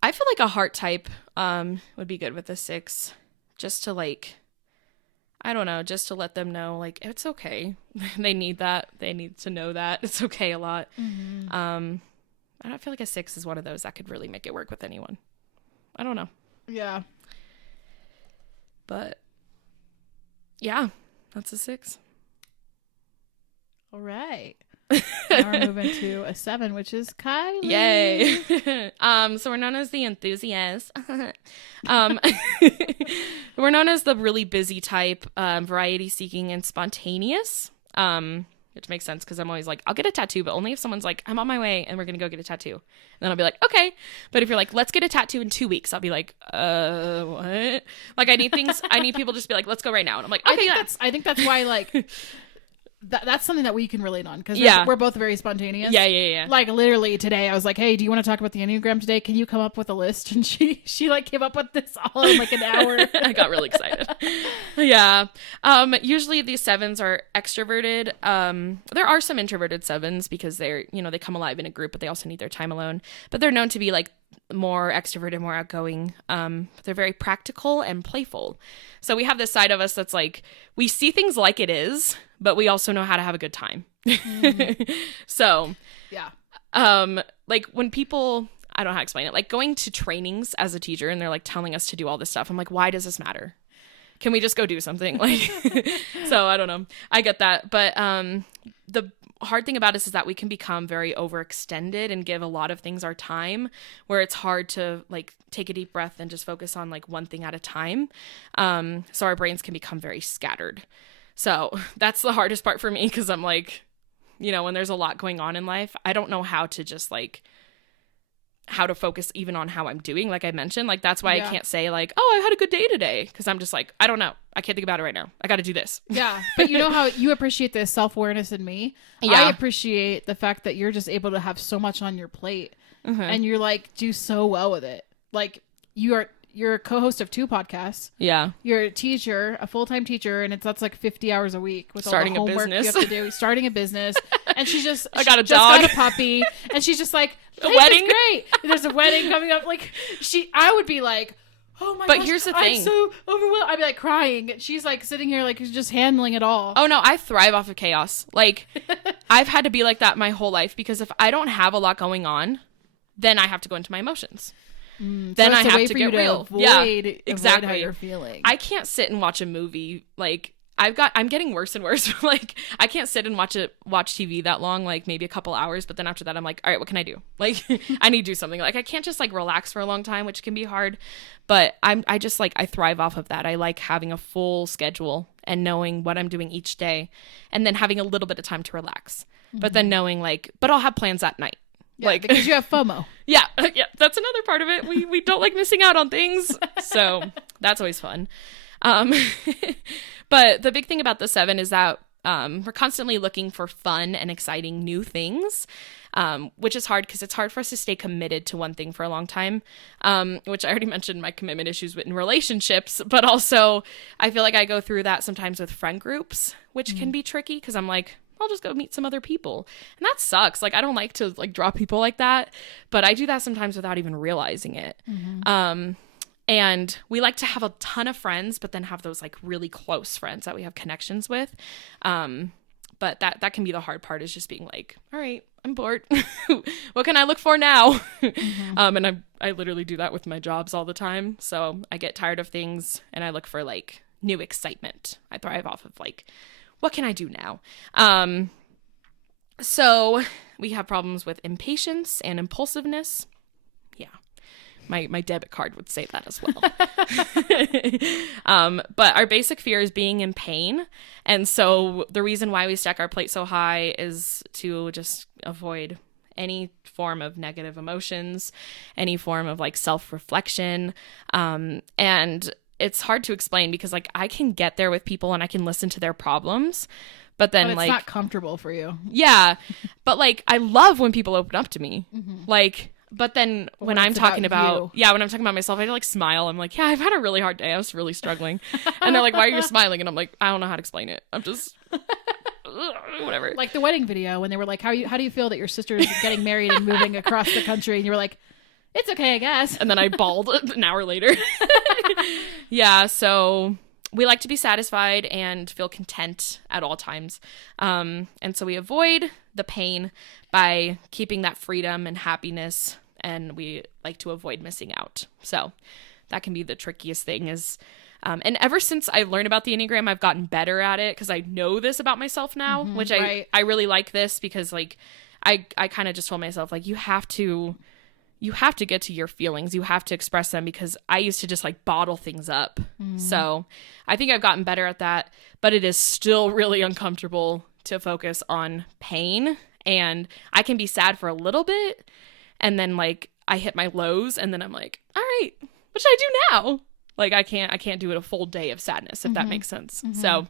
I feel like a heart type would be good with a 6, just to like, I don't know, just to let them know like it's okay. They need that. They need to know that it's okay a lot. I don't feel like a 6 is one of those that could really make it work with anyone. I don't know. Yeah. But yeah, that's a 6. All right. Now we're moving to a 7, which is Kiley. Yay. So we're known as the enthusiast. We're known as the really busy type, variety seeking and spontaneous. Which makes sense because I'm always like, I'll get a tattoo, but only if someone's like, I'm on my way and we're gonna go get a tattoo. And then I'll be like, okay. But if you're like, let's get a tattoo in 2 weeks, I'll be like, what? Like I need people just to be like, let's go right now. And I'm like, okay, I think that's why like that's something that we can relate on because we're both very spontaneous. Yeah. Like literally today I was like, hey, do you want to talk about the Enneagram today? Can you come up with a list? And she like came up with this all in like an hour. I got really excited. Yeah. Usually these 7s are extroverted. There are some introverted 7s because they're, you know, they come alive in a group, but they also need their time alone. But they're known to be like more extroverted, more outgoing. They're very practical and playful. So we have this side of us that's like, we see things like it is, but we also know how to have a good time. So, yeah. Like when people, I don't know how to explain it, like going to trainings as a teacher and they're like telling us to do all this stuff. I'm like, why does this matter? Can we just go do something? Like, so I don't know. I get that. But the hard thing about us is that we can become very overextended and give a lot of things our time, where it's hard to like take a deep breath and just focus on like one thing at a time. So our brains can become very scattered. So that's the hardest part for me because I'm like, you know, when there's a lot going on in life, I don't know how to just like, how to focus even on how I'm doing. Like I mentioned, like that's why I can't say like, oh, I had a good day today. Because I'm just like, I don't know. I can't think about it right now. I got to do this. Yeah. But you know how you appreciate this self-awareness in me? Yeah. I appreciate the fact that you're just able to have so much on your plate and you're like, do so well with it. Like you're a co-host of 2 podcasts. Yeah. You're a teacher, a full-time teacher, and that's like 50 hours a week with starting all the homework business. You have to do. Starting a business. And she's just I got a dog. Got a puppy. And she's just like, the wedding. Great. There's a wedding coming up. Like I would be like, oh my gosh, here's the thing. I'm so overwhelmed. I'd be like crying. She's like sitting here like just handling it all. Oh no, I thrive off of chaos. Like I've had to be like that my whole life because if I don't have a lot going on, then I have to go into my emotions. Then so I have to get real. Exactly how you're feeling. I can't sit and watch a movie. Like I'm getting worse and worse. Like I can't sit and watch TV that long, like maybe a couple hours. But then after that, I'm like, all right, what can I do? Like I need to do something. Like I can't just like relax for a long time, which can be hard. But I just like, I thrive off of that. I like having a full schedule and knowing what I'm doing each day and then having a little bit of time to relax. But then knowing like, but I'll have plans that night. Yeah, like because you have FOMO. Yeah, that's another part of it. We don't like missing out on things, so that's always fun. But the big thing about the 7 is that we're constantly looking for fun and exciting new things. which is hard because it's hard for us to stay committed to one thing for a long time, which I already mentioned my commitment issues in relationships, but also I feel like I go through that sometimes with friend groups, which can be tricky because I'm like, I'll just go meet some other people. And that sucks. Like, I don't like to like draw people like that, but I do that sometimes without even realizing it. And we like to have a ton of friends, but then have those like really close friends that we have connections with. But that can be the hard part, is just being like, all right, I'm bored. What can I look for now? And I literally do that with my jobs all the time. So I get tired of things and I look for like new excitement. I thrive off of like, what can I do now? So we have problems with impatience and impulsiveness. Yeah. My debit card would say that as well. But our basic fear is being in pain. And so the reason why we stack our plate so high is to just avoid any form of negative emotions, any form of like self-reflection. And it's hard to explain because like I can get there with people and I can listen to their problems, but then it's not comfortable for you. Yeah. But like, I love when people open up to me. Like, but then when I'm talking about when I'm talking about myself, I like smile. I'm like, yeah, I've had a really hard day. I was really struggling. And they're like, why are you smiling? And I'm like, I don't know how to explain it. I'm just whatever. Like the wedding video when they were like, how do you feel that your sister is getting married and moving across the country? And you were like, it's okay, I guess. And then I bawled an hour later. Yeah, so we like to be satisfied and feel content at all times. And so we avoid the pain by keeping that freedom and happiness, and we like to avoid missing out. So that can be the trickiest thing is, and ever since I learned about the Enneagram, I've gotten better at it because I know this about myself now, which I really like this because like I kind of just told myself like, you have to get to your feelings. You have to express them because I used to just like bottle things up. So I think I've gotten better at that, but it is still really uncomfortable to focus on pain. And I can be sad for a little bit. And then like I hit my lows and then I'm like, all right, what should I do now? Like I can't do it a full day of sadness, if that makes sense. So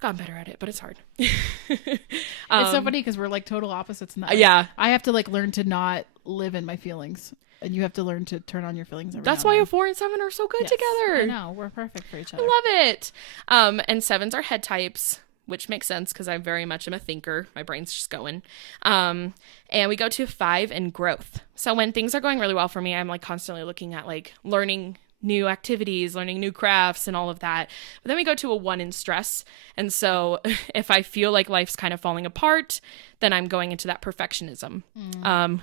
gotten better at it, but it's hard. It's so funny because we're like total opposites in that. Yeah. I have to like learn to not live in my feelings, and you have to learn to turn on your feelings. That's why a 4 and 7 are so good together. I know, we're perfect for each other. I love it. And 7s are head types, which makes sense because I very much am a thinker. My brain's just going. And we go to 5 and growth. So when things are going really well for me, I'm like constantly looking at like learning new activities, learning new crafts and all of that. But then we go to a 1 in stress. And so if I feel like life's kind of falling apart, then I'm going into that perfectionism.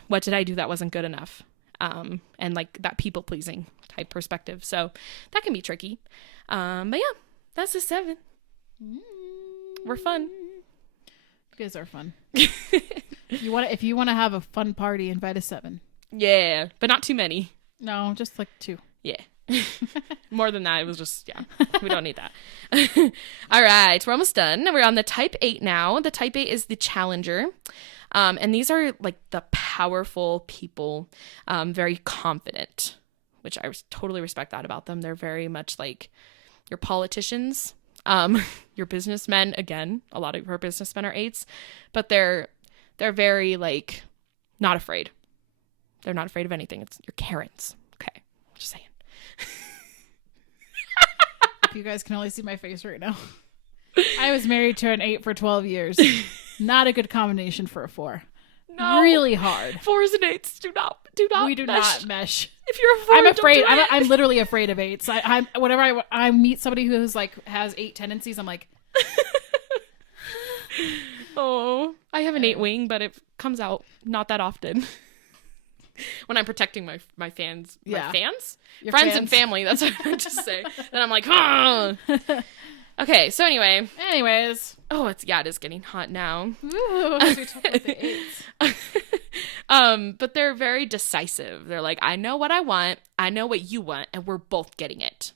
What did I do that wasn't good enough? And like that people pleasing type perspective. So that can be tricky. But yeah, that's a 7. We're fun. You guys are fun. If you want to have a fun party, invite a 7. Yeah, but not too many. No, just like 2. Yeah. More than that, it was just, we don't need that. All right, we're almost done. We're on the type 8 now. The type 8 is the challenger. And these are like the powerful people, very confident, which I totally respect that about them. They're very much like your politicians, your businessmen. Again, a lot of our businessmen are 8s, but they're very like not afraid. They're not afraid of anything. It's your Karens. Okay, just saying. You guys can only see my face right now. I was married to an 8 for 12 years. Not a good combination for a 4. No. Really hard. 4s and 8s do not We do mesh. not mesh. If you're a 4, I'm afraid. don't do it. I'm literally afraid of 8s. I'm whenever I meet somebody who's like has 8 tendencies, I'm like, oh, I have an 8 wing, but it comes out not that often. When I'm protecting my fans, Yeah. my fans? Your Friends fans. and family, that's what I meant to say. Then I'm like, huh. Okay, so anyways. Oh, it is getting hot now. Ooh, we talk about the 8s. But they're very decisive. They're like, I know what I want, I know what you want, and we're both getting it.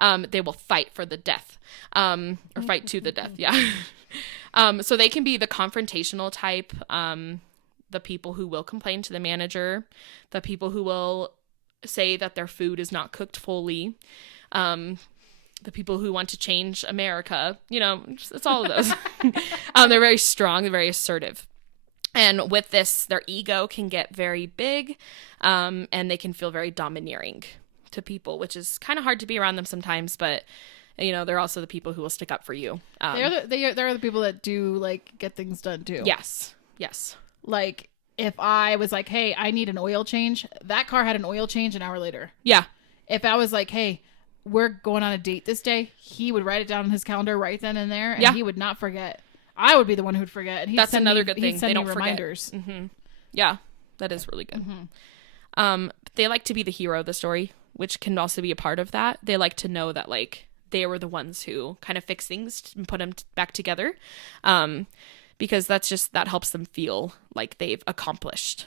They will fight for the death. Or fight to the death, yeah. So they can be the confrontational type, the people who will complain to the manager, the people who will say that their food is not cooked fully, the people who want to change America, it's all of those. They're very strong, they're very assertive. And with this, their ego can get very big, and they can feel very domineering to people, which is kind of hard to be around them sometimes, but they're also the people who will stick up for you. They're the people that do like get things done too. Yes. Like if I was like, hey, I need an oil change, that car had an oil change an hour later. Yeah. If I was like, hey, we're going on a date this day, he would write it down on his calendar right then and there, and he would not forget. I would be the one who'd forget, and that's another good thing. They don't reminders. Mm-hmm. Yeah, that is really good. Mm-hmm. They like to be the hero of the story, which can also be a part of that. They like to know that like they were the ones who kind of fix things and put them back together, because that helps them feel like they've accomplished.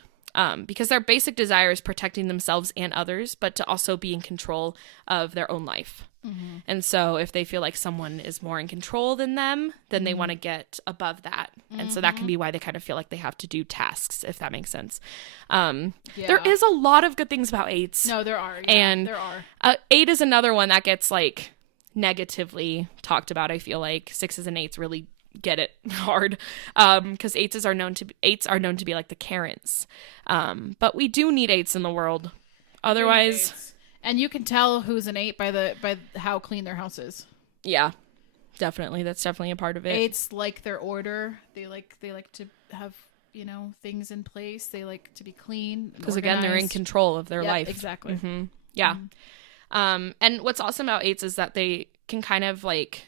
Because their basic desire is protecting themselves and others, but to also be in control of their own life. Mm-hmm. And so if they feel like someone is more in control than them, then they want to get above that. And so that can be why they kind of feel like they have to do tasks, if that makes sense. There is a lot of good things about 8s. No, there are. Yeah, and there are. 8 is another one that gets like negatively talked about. I feel like 6s and 8s really get it hard, because 8s are known to be like the Karens. But we do need 8s in the world. Otherwise, and you can tell who's an 8 by how clean their house is. Yeah, definitely. That's definitely a part of it. 8s like their order. They like to have things in place. They like to be clean because again, they're in control of their life. Exactly. Mm-hmm. Yeah. Mm-hmm. And what's awesome about 8s is that they can kind of like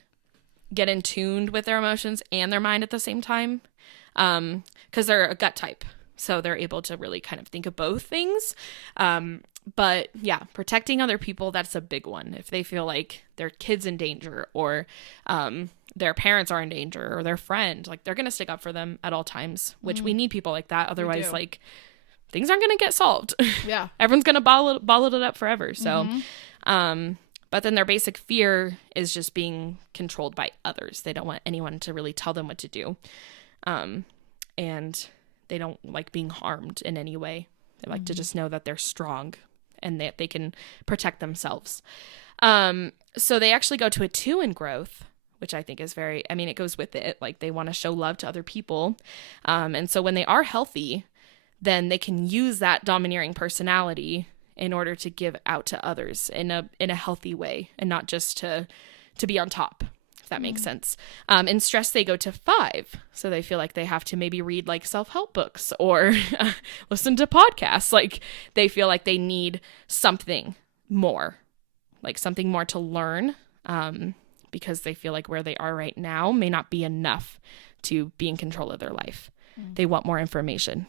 get in tuned with their emotions and their mind at the same time, because they're a gut type, so they're able to really kind of think of both things. But yeah, protecting other people, that's a big one. If they feel like their kid's in danger, or their parents are in danger, or their friend, like they're gonna stick up for them at all times, which we need people like that. Otherwise, like things aren't gonna get solved. Yeah. Everyone's gonna bottle it up forever. So but then their basic fear is just being controlled by others. They don't want anyone to really tell them what to do. And they don't like being harmed in any way. They like to just know that they're strong and that they can protect themselves. So they actually go to a 2 in growth, which I think is it goes with it. Like they want to show love to other people. And so when they are healthy, then they can use that domineering personality in order to give out to others in a healthy way, and not just to be on top, if that makes sense. In stress, they go to 5. So they feel like they have to maybe read like self-help books or listen to podcasts. Like they feel like they need something more to learn, because they feel like where they are right now may not be enough to be in control of their life. They want more information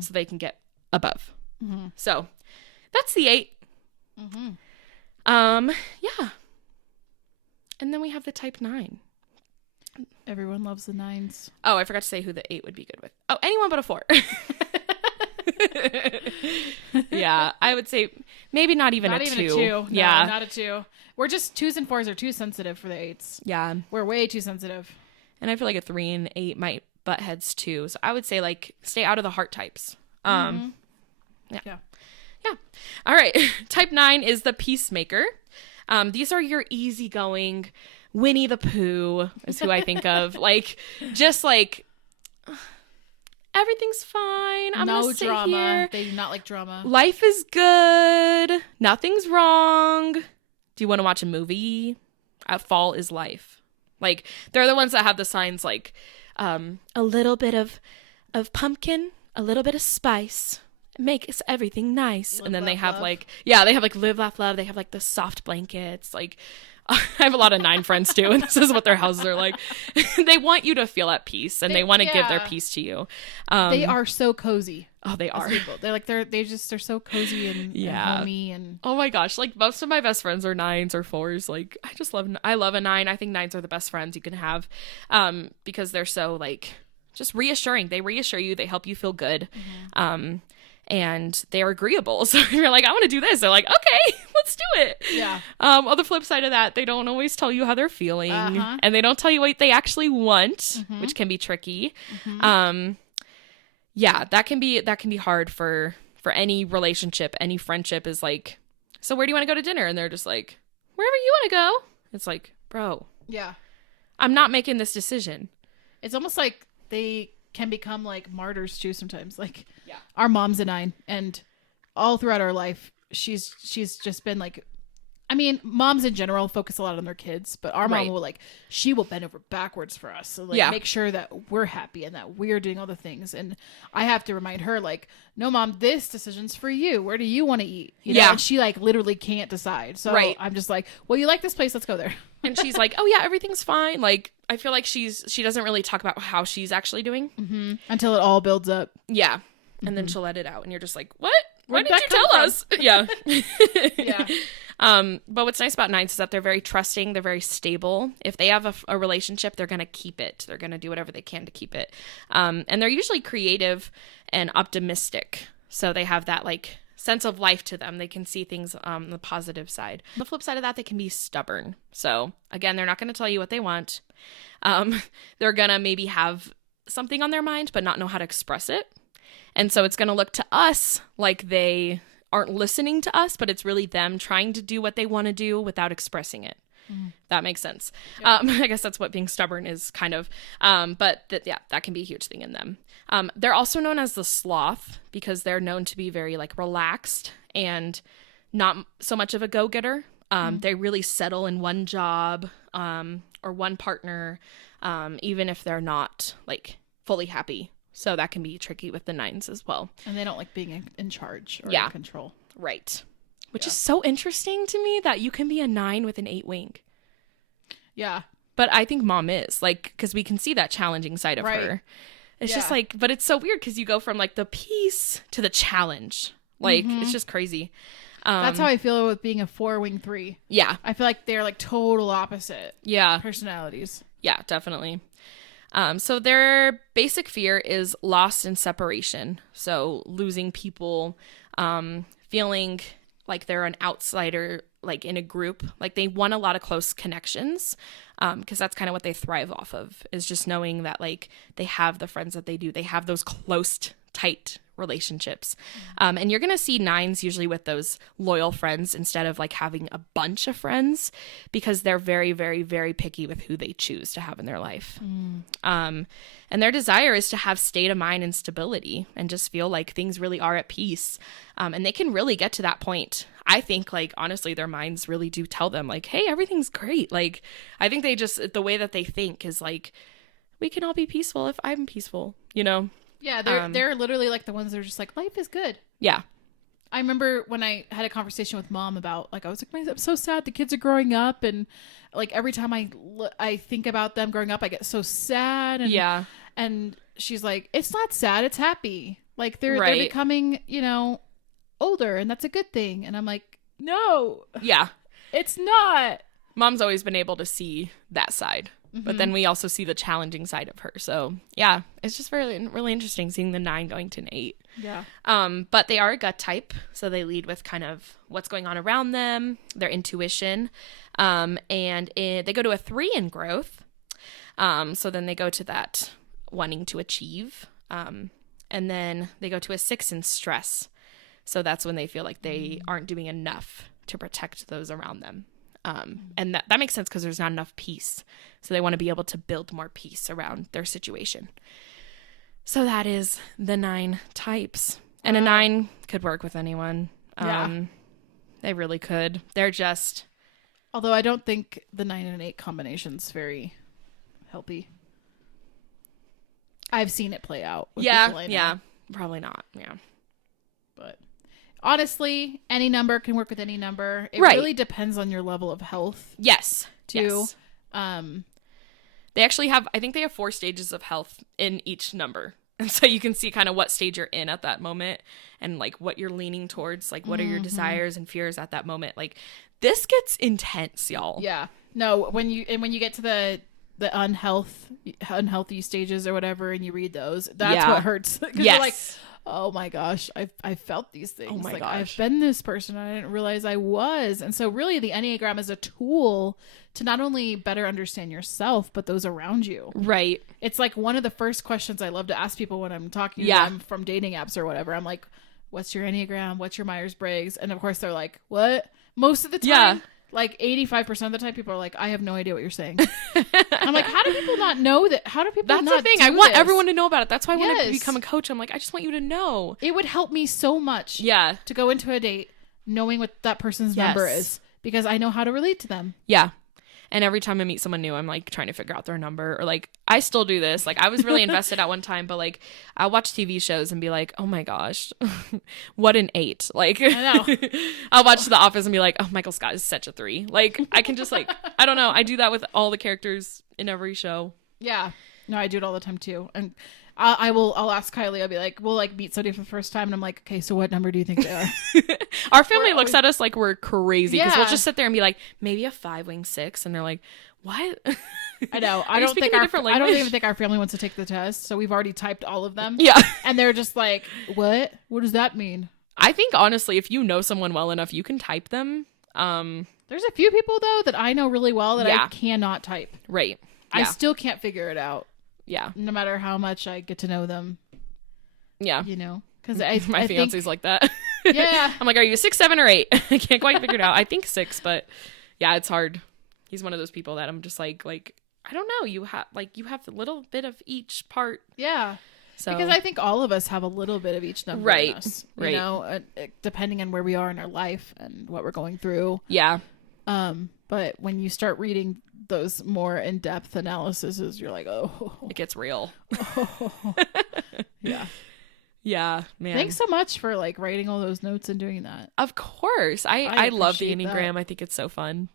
so they can get above. So that's the 8. Yeah. And then we have the type 9. Everyone loves the 9s. Oh, I forgot to say who the 8 would be good with. Oh, anyone but a 4. Yeah, I would say maybe not even a 2. No, yeah, not a 2. We're just 2s and 4s are too sensitive for the 8s. Yeah. We're way too sensitive. And I feel like a 3 and 8 might butt heads too. So I would say like stay out of the heart types. Yeah. All right. Type 9 is the peacemaker. These are your easygoing Winnie the Pooh is who I think of. Like, just like everything's fine. I'm no gonna sit drama. here. They do not like drama. Life is good. Nothing's wrong. Do you want to watch a movie? Fall is life. Like, they're the ones that have the signs like a little bit of pumpkin, a little bit of spice. Makes everything nice. Live, and then laugh, they have love. like, they have like live, laugh, love. They have like the soft blankets. Like, I have a lot of 9 friends too, and this is what their houses are like. They want you to feel at peace, and they want to give their peace to you. They are so cozy. Oh, they are. They're like they're so cozy and homey and. Oh my gosh! Like most of my best friends are 9s or 4s. Like I love a 9. I think 9s are the best friends you can have, because they're so like just reassuring. They reassure you. They help you feel good. And they're agreeable. So if you're like, I want to do this, they're like, okay, let's do it. Yeah. On the flip side of that, they don't always tell you how they're feeling, and they don't tell you what they actually want, which can be tricky. Yeah, that can be hard for any relationship. Any friendship is like, so where do you want to go to dinner? And they're just like, wherever you want to go. It's like, bro. Yeah. I'm not making this decision. It's almost like they can become like martyrs too sometimes. Like Yeah. our mom's a 9, and all throughout our life, she's just been like, I mean, moms in general focus a lot on their kids, but our mom will she will bend over backwards for us. So like make sure that we're happy and that we're doing all the things. And I have to remind her like, no, mom, this decision's for you. Where do you want to eat? You know? And she like literally can't decide. So I'm just like, well, you like this place. Let's go there. And she's like, oh yeah, everything's fine. Like, I feel like she doesn't really talk about how she's actually doing until it all builds up. Yeah. And then she'll let it out. And you're just like, what? Why did you tell us? Yeah. Yeah. But what's nice about 9s is that they're very trusting. They're very stable. If they have a relationship, they're going to keep it. They're going to do whatever they can to keep it. And they're usually creative and optimistic. So they have that like sense of life to them. They can see things on the positive side. On the flip side of that, they can be stubborn. So again, they're not going to tell you what they want. They're going to maybe have something on their mind, but not know how to express it. And so it's going to look to us like they aren't listening to us, but it's really them trying to do what they want to do without expressing it. That makes sense. Yeah. I guess that's what being stubborn is kind of. But that can be a huge thing in them. They're also known as the sloth because they're known to be very like relaxed and not so much of a go-getter. They really settle in one job or one partner, even if they're not like fully happy. So that can be tricky with the 9s as well. And they don't like being in charge or in control. Right. Which is so interesting to me that you can be a 9 with an 8 wing. Yeah. But I think mom is, like, because we can see that challenging side of her. It's just like, but it's so weird because you go from like the peace to the challenge. Like, it's just crazy. That's how I feel with being a 4-wing 3. Yeah. I feel like they're like total opposite personalities. Yeah, definitely. So their basic fear is loss and separation. So losing people, feeling like they're an outsider, like in a group, like they want a lot of close connections. Cause that's kind of what they thrive off of, is just knowing that like they have the friends that they do. They have those close, tight relationships. And you're going to see 9s usually with those loyal friends instead of like having a bunch of friends, because they're very, very, very picky with who they choose to have in their life. And their desire is to have state of mind and stability and just feel like things really are at peace. And they can really get to that point. I think like, honestly, their minds really do tell them like, hey, everything's great. Like, I think they just, the way that they think is like, we can all be peaceful if I'm peaceful, you know? Yeah, they're literally like the ones that are just like, life is good. Yeah. I remember when I had a conversation with mom about like, I was like, I'm so sad the kids are growing up, and like every time I think about them growing up, I get so sad. And, and she's like, it's not sad, it's happy. Like they're becoming, you know, older, and that's a good thing. And I'm like, no. Yeah. It's not. Mom's always been able to see that side. But then we also see the challenging side of her. So yeah, it's just really, really interesting seeing the 9 going to an 8. Yeah. But they are a gut type. So they lead with kind of what's going on around them, their intuition. They go to a 3 in growth. So then they go to that wanting to achieve. And then they go to a 6 in stress. So that's when they feel like they aren't doing enough to protect those around them. And that makes sense because there's not enough peace. So they want to be able to build more peace around their situation. So that is the 9 types. And a 9 could work with anyone. They really could. They're just... Although I don't think the 9 and an 8 combination's very healthy. I've seen it play out with people I know. Yeah. Probably not. Yeah. But... honestly, any number can work with any number. It really depends on your level of health. Yes. Too. Yes. They actually have, I think they have 4 stages of health in each number. And so you can see kind of what stage you're in at that moment and like what you're leaning towards, like what are your desires and fears at that moment. Like this gets intense, y'all. Yeah. No, when you get to the unhealthy stages or whatever and you read those, that's what hurts. Because you're like, oh my gosh, I felt these things. Oh my gosh. I've been this person. I didn't realize I was. And so really the Enneagram is a tool to not only better understand yourself, but those around you. Right. It's like one of the first questions I love to ask people when I'm talking to them from dating apps or whatever. I'm like, what's your Enneagram? What's your Myers-Briggs? And of course they're like, what? Most of the time, Like 85% of the time, people are like, I have no idea what you're saying. I'm like, how do people not know that? How do people That's not the thing. do I want this? everyone to know about it. That's why I want to Yes. become a coach. I'm like, I just want you to know. It would help me so much Yeah. to go into a date knowing what that person's number is, because I know how to relate to them. Yeah. And every time I meet someone new, I'm like trying to figure out their number, or like I still do this. Like I was really invested at one time, but like I'll watch TV shows and be like, oh my gosh, what an 8. Like I know. I'll watch The Office and be like, oh, Michael Scott is such a 3. Like I can just like, I don't know. I do that with all the characters in every show. Yeah. No, I do it all the time too. And I'll ask Kylie, I'll be like, we'll like meet somebody for the first time. And I'm like, okay, so what number do you think they are? Our family looks at us like we're crazy because Yeah. we'll just sit there and be like, maybe a 5-wing 6. And they're like, what? I know. Are you speaking a different I don't language? even think our family wants to take the test. So we've already typed all of them. Yeah. And they're just like, what? What does that mean? I think honestly, if you know someone well enough, you can type them. There's a few people though that I know really well that Yeah. I cannot type. Right. I Yeah. still can't figure it out, Yeah. no matter how much I get to know them. Yeah. You know, because My I fiance's think, like that. Yeah. I'm like, are you a 6, 7, or 8? I can't quite figure it out. I think 6, but yeah, it's hard. He's one of those people that I'm just like, I don't know. You have a little bit of each part. Yeah. So Because I think all of us have a little bit of each number Right, in us, right. you know, depending on where we are in our life and what we're going through. yeah, But when you start reading those more in-depth analyses, you're like, oh, it gets real. yeah. Yeah, man. Thanks so much for like writing all those notes and doing that. Of course. I love the appreciate Enneagram. that. I think it's so fun.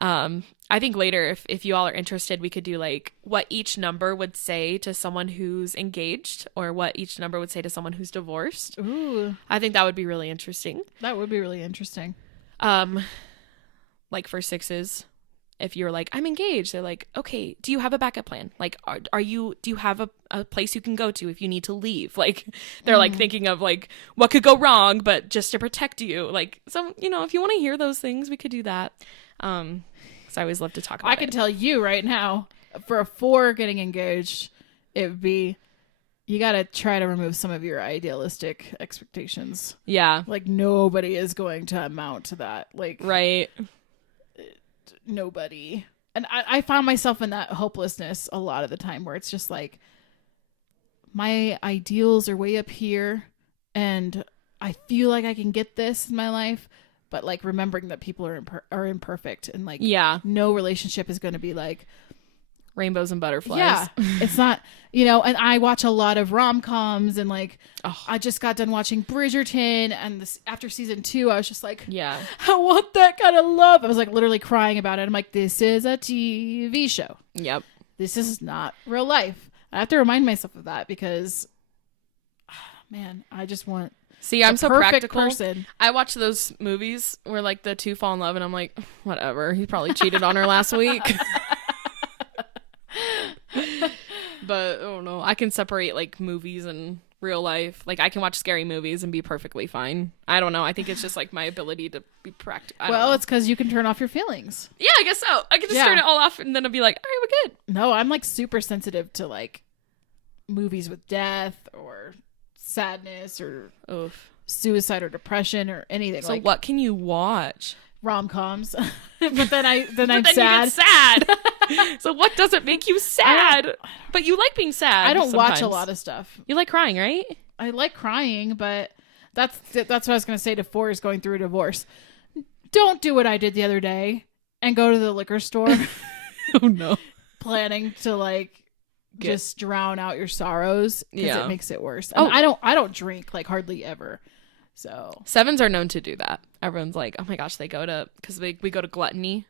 I think later, if you all are interested, we could do like what each number would say to someone who's engaged, or what each number would say to someone who's divorced. Ooh, I think that would be really interesting. that would be really interesting. Like for 6s, if you're like, I'm engaged, they're like, okay, do you have a backup plan? Like, do you have a place you can go to if you need to leave? Like, they're like thinking of like what could go wrong, but just to protect you. Like, so, you know, if you want to hear those things, we could do that. So I always love to talk about I can tell you right now, for a 4 getting engaged, it would be, you got to try to remove some of your idealistic expectations. Yeah. Like nobody is going to amount to that. Like Right. nobody. And I found myself in that hopelessness a lot of the time, where it's just like, my ideals are way up here and I feel like I can get this in my life, but like remembering that people are imperfect, and like Yeah. no relationship is going to be like Rainbows and butterflies. yeah, it's not, you know. And I watch a lot of rom-coms, and like I just got done watching Bridgerton, and this after season 2 I was just like, Yeah. I want that kind of love. I was like literally crying about it. I'm like, this is a TV show. Yep. This is not real life. I have to remind myself of that, because man, I just want See, I'm the so perfect practical. person. I watch those movies where like the two fall in love, and I'm like, whatever. He probably cheated on her last week. But I don't know. I can separate like movies and real life. Like I can watch scary movies and be perfectly fine. I don't know. I think it's just like my ability to be practical. Well, it's because you can turn off your feelings. yeah, I guess so. I can just Yeah. turn it all off, and then I'll be like, all right, we're good. No, I'm like super sensitive to like movies with death or sadness or Oof. suicide or depression or anything. So like what can you watch? rom-coms. But then I'm But then sad. you get sad. So what doesn't make you sad? But you like being sad. I don't watch a sometimes. lot of stuff. You like crying, right? I like crying, but that's what I was going to say to 4s going through a divorce. Don't do what I did the other day and go to the liquor store Oh no. planning to like just drown out your sorrows, because Yeah. it makes it worse. And I don't drink like hardly ever. So 7s are known to do that. Everyone's like, oh my gosh, they go to, because we go to gluttony.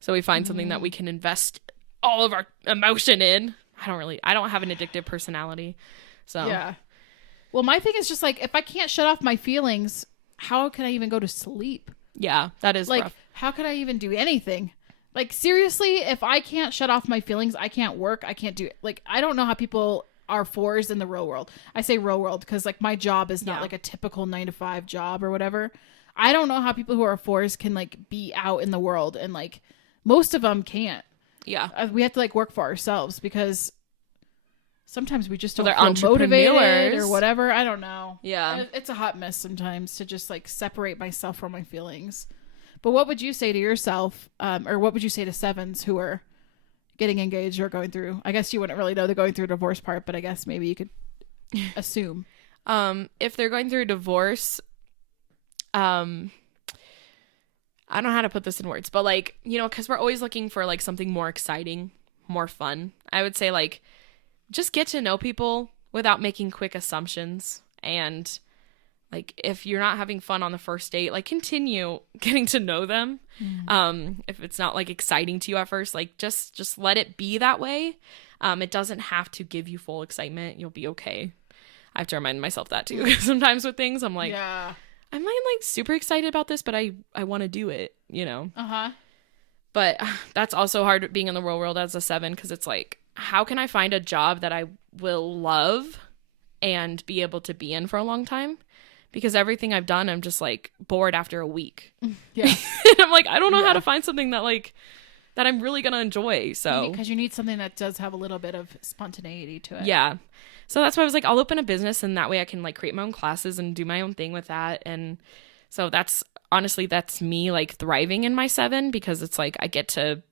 So we find something that we can invest all of our emotion in. I don't have an addictive personality. So yeah. Well, my thing is just like, if I can't shut off my feelings, how can I even go to sleep? yeah, that is Like, rough. how can I even do anything? Like, seriously, if I can't shut off my feelings, I can't work. I can't do it. Like, I don't know how people are 4s in the real world. I say real world because like my job is not Yeah. like a typical 9-to-5 job or whatever. I don't know how people who are 4s can like be out in the world, and like most of them can't. Yeah. We have to like work for ourselves, because sometimes we just don't Well, they're feel motivated entrepreneurs. or whatever. I don't know. Yeah. It's a hot mess sometimes to just like separate myself from my feelings. But what would you say to yourself, or what would you say to sevens who are getting engaged or going through, I guess you wouldn't really know the going through a divorce part, but I guess maybe you could assume. If they're going through a divorce, I don't know how to put this in words, but like, you know, because we're always looking for like something more exciting, more fun. I would say like, just get to know people without making quick assumptions. And like, if you're not having fun on the first date, like continue getting to know them. If it's not like exciting to you at first, like just let it be that way. It doesn't have to give you full excitement. You'll be okay. I have to remind myself that too. Sometimes with things, I'm like, yeah, I'm not like super excited about this, but I want to do it, you know? But that's also hard being in the real world as a 7, because it's like, how can I find a job that I will love and be able to be in for a long time? Because everything I've done, I'm just like bored after a week. Yeah. And I'm like, I don't know how to find something that like, that I'm really going to enjoy. So, because you need something that does have a little bit of spontaneity to it. Yeah. So that's why I was like, I'll open a business, and that way I can like create my own classes and do my own thing with that. And so that's me like thriving in my 7, because it's like, I get to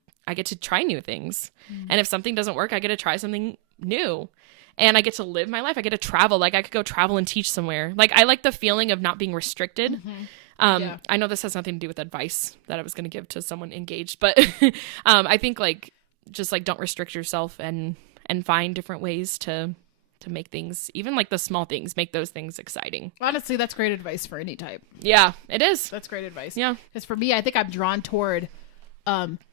try new things. And if something doesn't work, I get to try something new, and I get to live my life. I get to travel. Like I could go travel and teach somewhere. Like I like the feeling of not being restricted. I know this has nothing to do with advice that I was going to give to someone engaged, but I think like, just like, don't restrict yourself and find different ways to make things, even like the small things, make those things exciting. Honestly, that's great advice for any type. Yeah, it is. That's great advice. Yeah. Because for me, I think I'm drawn toward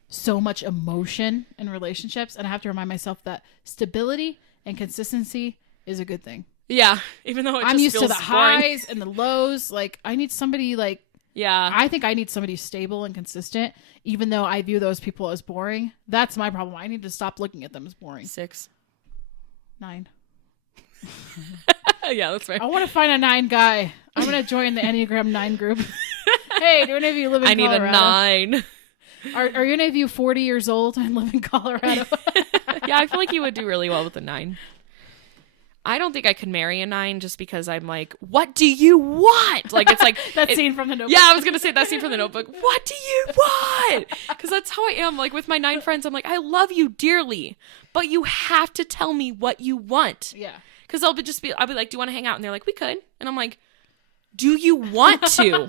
so much emotion in relationships, and I have to remind myself that stability and consistency is a good thing. Yeah, even though I'm used to the boring. highs and the lows. Like I need somebody like, yeah, I think I need somebody stable and consistent, even though I view those people as boring. That's my problem. I need to stop looking at them as boring. 6. 9. Yeah, that's right. I want to find a 9 guy. I'm going to join the Enneagram 9 group. Hey, do any of you live in Colorado? I need a 9. Are any of you 40 years old and live in Colorado? Yeah, I feel like you would do really well with a 9. I don't think I could marry a 9 just because I'm like, what do you want? Like, it's like that scene from The Notebook. Yeah, I was going to say that scene from The Notebook. What do you want? Because that's how I am. Like with my 9 friends, I'm like, I love you dearly, but you have to tell me what you want. Yeah. Because I'll be like, do you want to hang out? And they're like, we could. And I'm like, do you want to?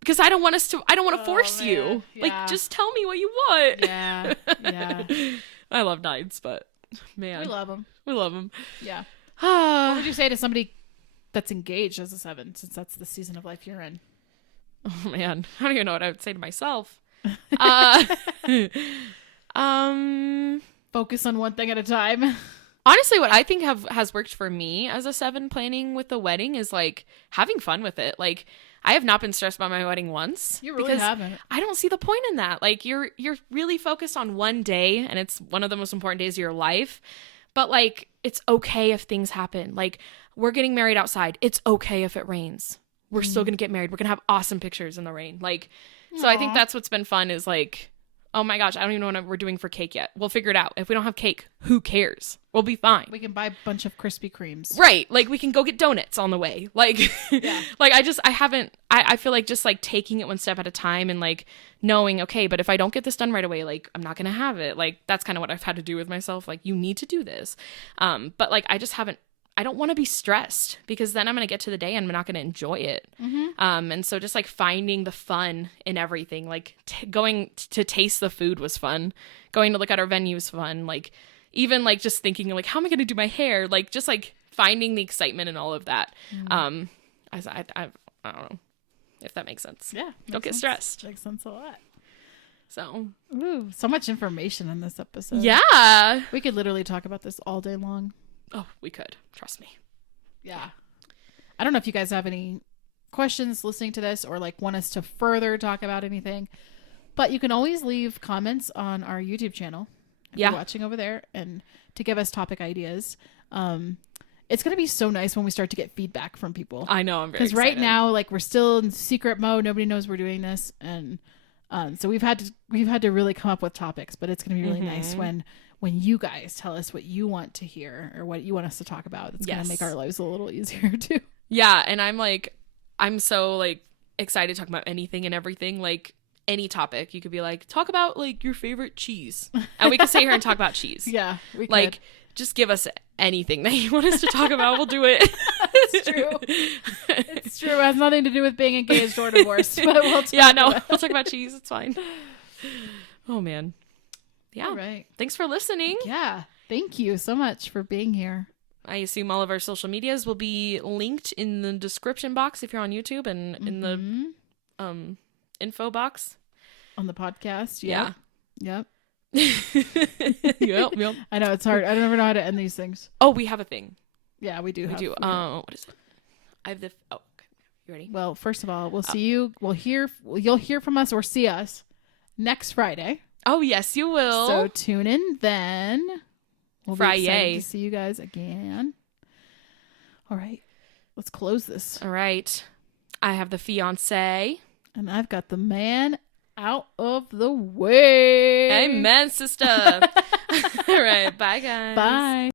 Because I don't want to force you. Yeah. Like, just tell me what you want. Yeah. Yeah. I love 9s, but man. We love them. We love them. Yeah. What would you say to somebody that's engaged as a 7, since that's the season of life you're in? Oh man, I don't even know what I would say to myself. Focus on one thing at a time. Honestly, what I think has worked for me as a 7 planning with the wedding is like having fun with it. Like I have not been stressed about my wedding once. You really haven't. I don't see the point in that. Like you're really focused on one day, and it's one of the most important days of your life. But like, it's okay if things happen. Like we're getting married outside. It's okay if it rains. We're still going to get married. We're going to have awesome pictures in the rain. Like, so I think that's what's been fun is like, oh my gosh, I don't even know what we're doing for cake yet. We'll figure it out. If we don't have cake, who cares? We'll be fine. We can buy a bunch of Krispy Kremes. Right. Like we can go get donuts on the way. Like, yeah. Like I feel like just like taking it one step at a time and like knowing, okay, but if I don't get this done right away, like I'm not going to have it. Like that's kind of what I've had to do with myself. Like you need to do this. But like, I don't want to be stressed because then I'm going to get to the day and I'm not going to enjoy it. And so just like finding the fun in everything, like going to taste the food was fun. Going to look at our venue was fun. Like even like just thinking like, how am I going to do my hair? Like just like finding the excitement in all of that. I don't know if that makes sense. Yeah. Don't get stressed. Makes sense a lot. So, ooh, so much information in this episode. Yeah. We could literally talk about this all day long. Oh, we could. Trust me. Yeah. I don't know if you guys have any questions listening to this or like want us to further talk about anything, but you can always leave comments on our YouTube channel if you're watching over there and to give us topic ideas. It's going to be so nice when we start to get feedback from people. I know. I'm very excited. Because right now, like we're still in secret mode. Nobody knows we're doing this. And so we've had to really come up with topics, but it's going to be really nice when you guys tell us what you want to hear or what you want us to talk about. It's going to make our lives a little easier too. Yeah. And I'm so like excited to talk about anything and everything, like any topic. You could be like, talk about like your favorite cheese, and we could sit here and talk about cheese. Yeah, we like could. just give us anything that you want us to talk about. We'll do it. It's true. It's true. It has nothing to do with being engaged or divorced. But we'll we'll talk about cheese. It's fine. Oh man. Yeah. All right. Thanks for listening. Yeah. Thank you so much for being here. I assume all of our social medias will be linked in the description box if you're on YouTube, and in the info box on the podcast. Yeah. Yep. Yep. I know it's hard. I don't ever know how to end these things. Oh, we have a thing. Yeah, we do. We do. What is it? I have the. Oh, okay. You ready? Well, first of all, we'll see you. You'll hear from us or see us next Friday. Oh yes, you will. So tune in then. We'll Friday. be excited to see you guys again. All right, let's close this. All right. I have the fiance, and I've got the man out of the way. Amen, sister. All right. Bye, guys. Bye.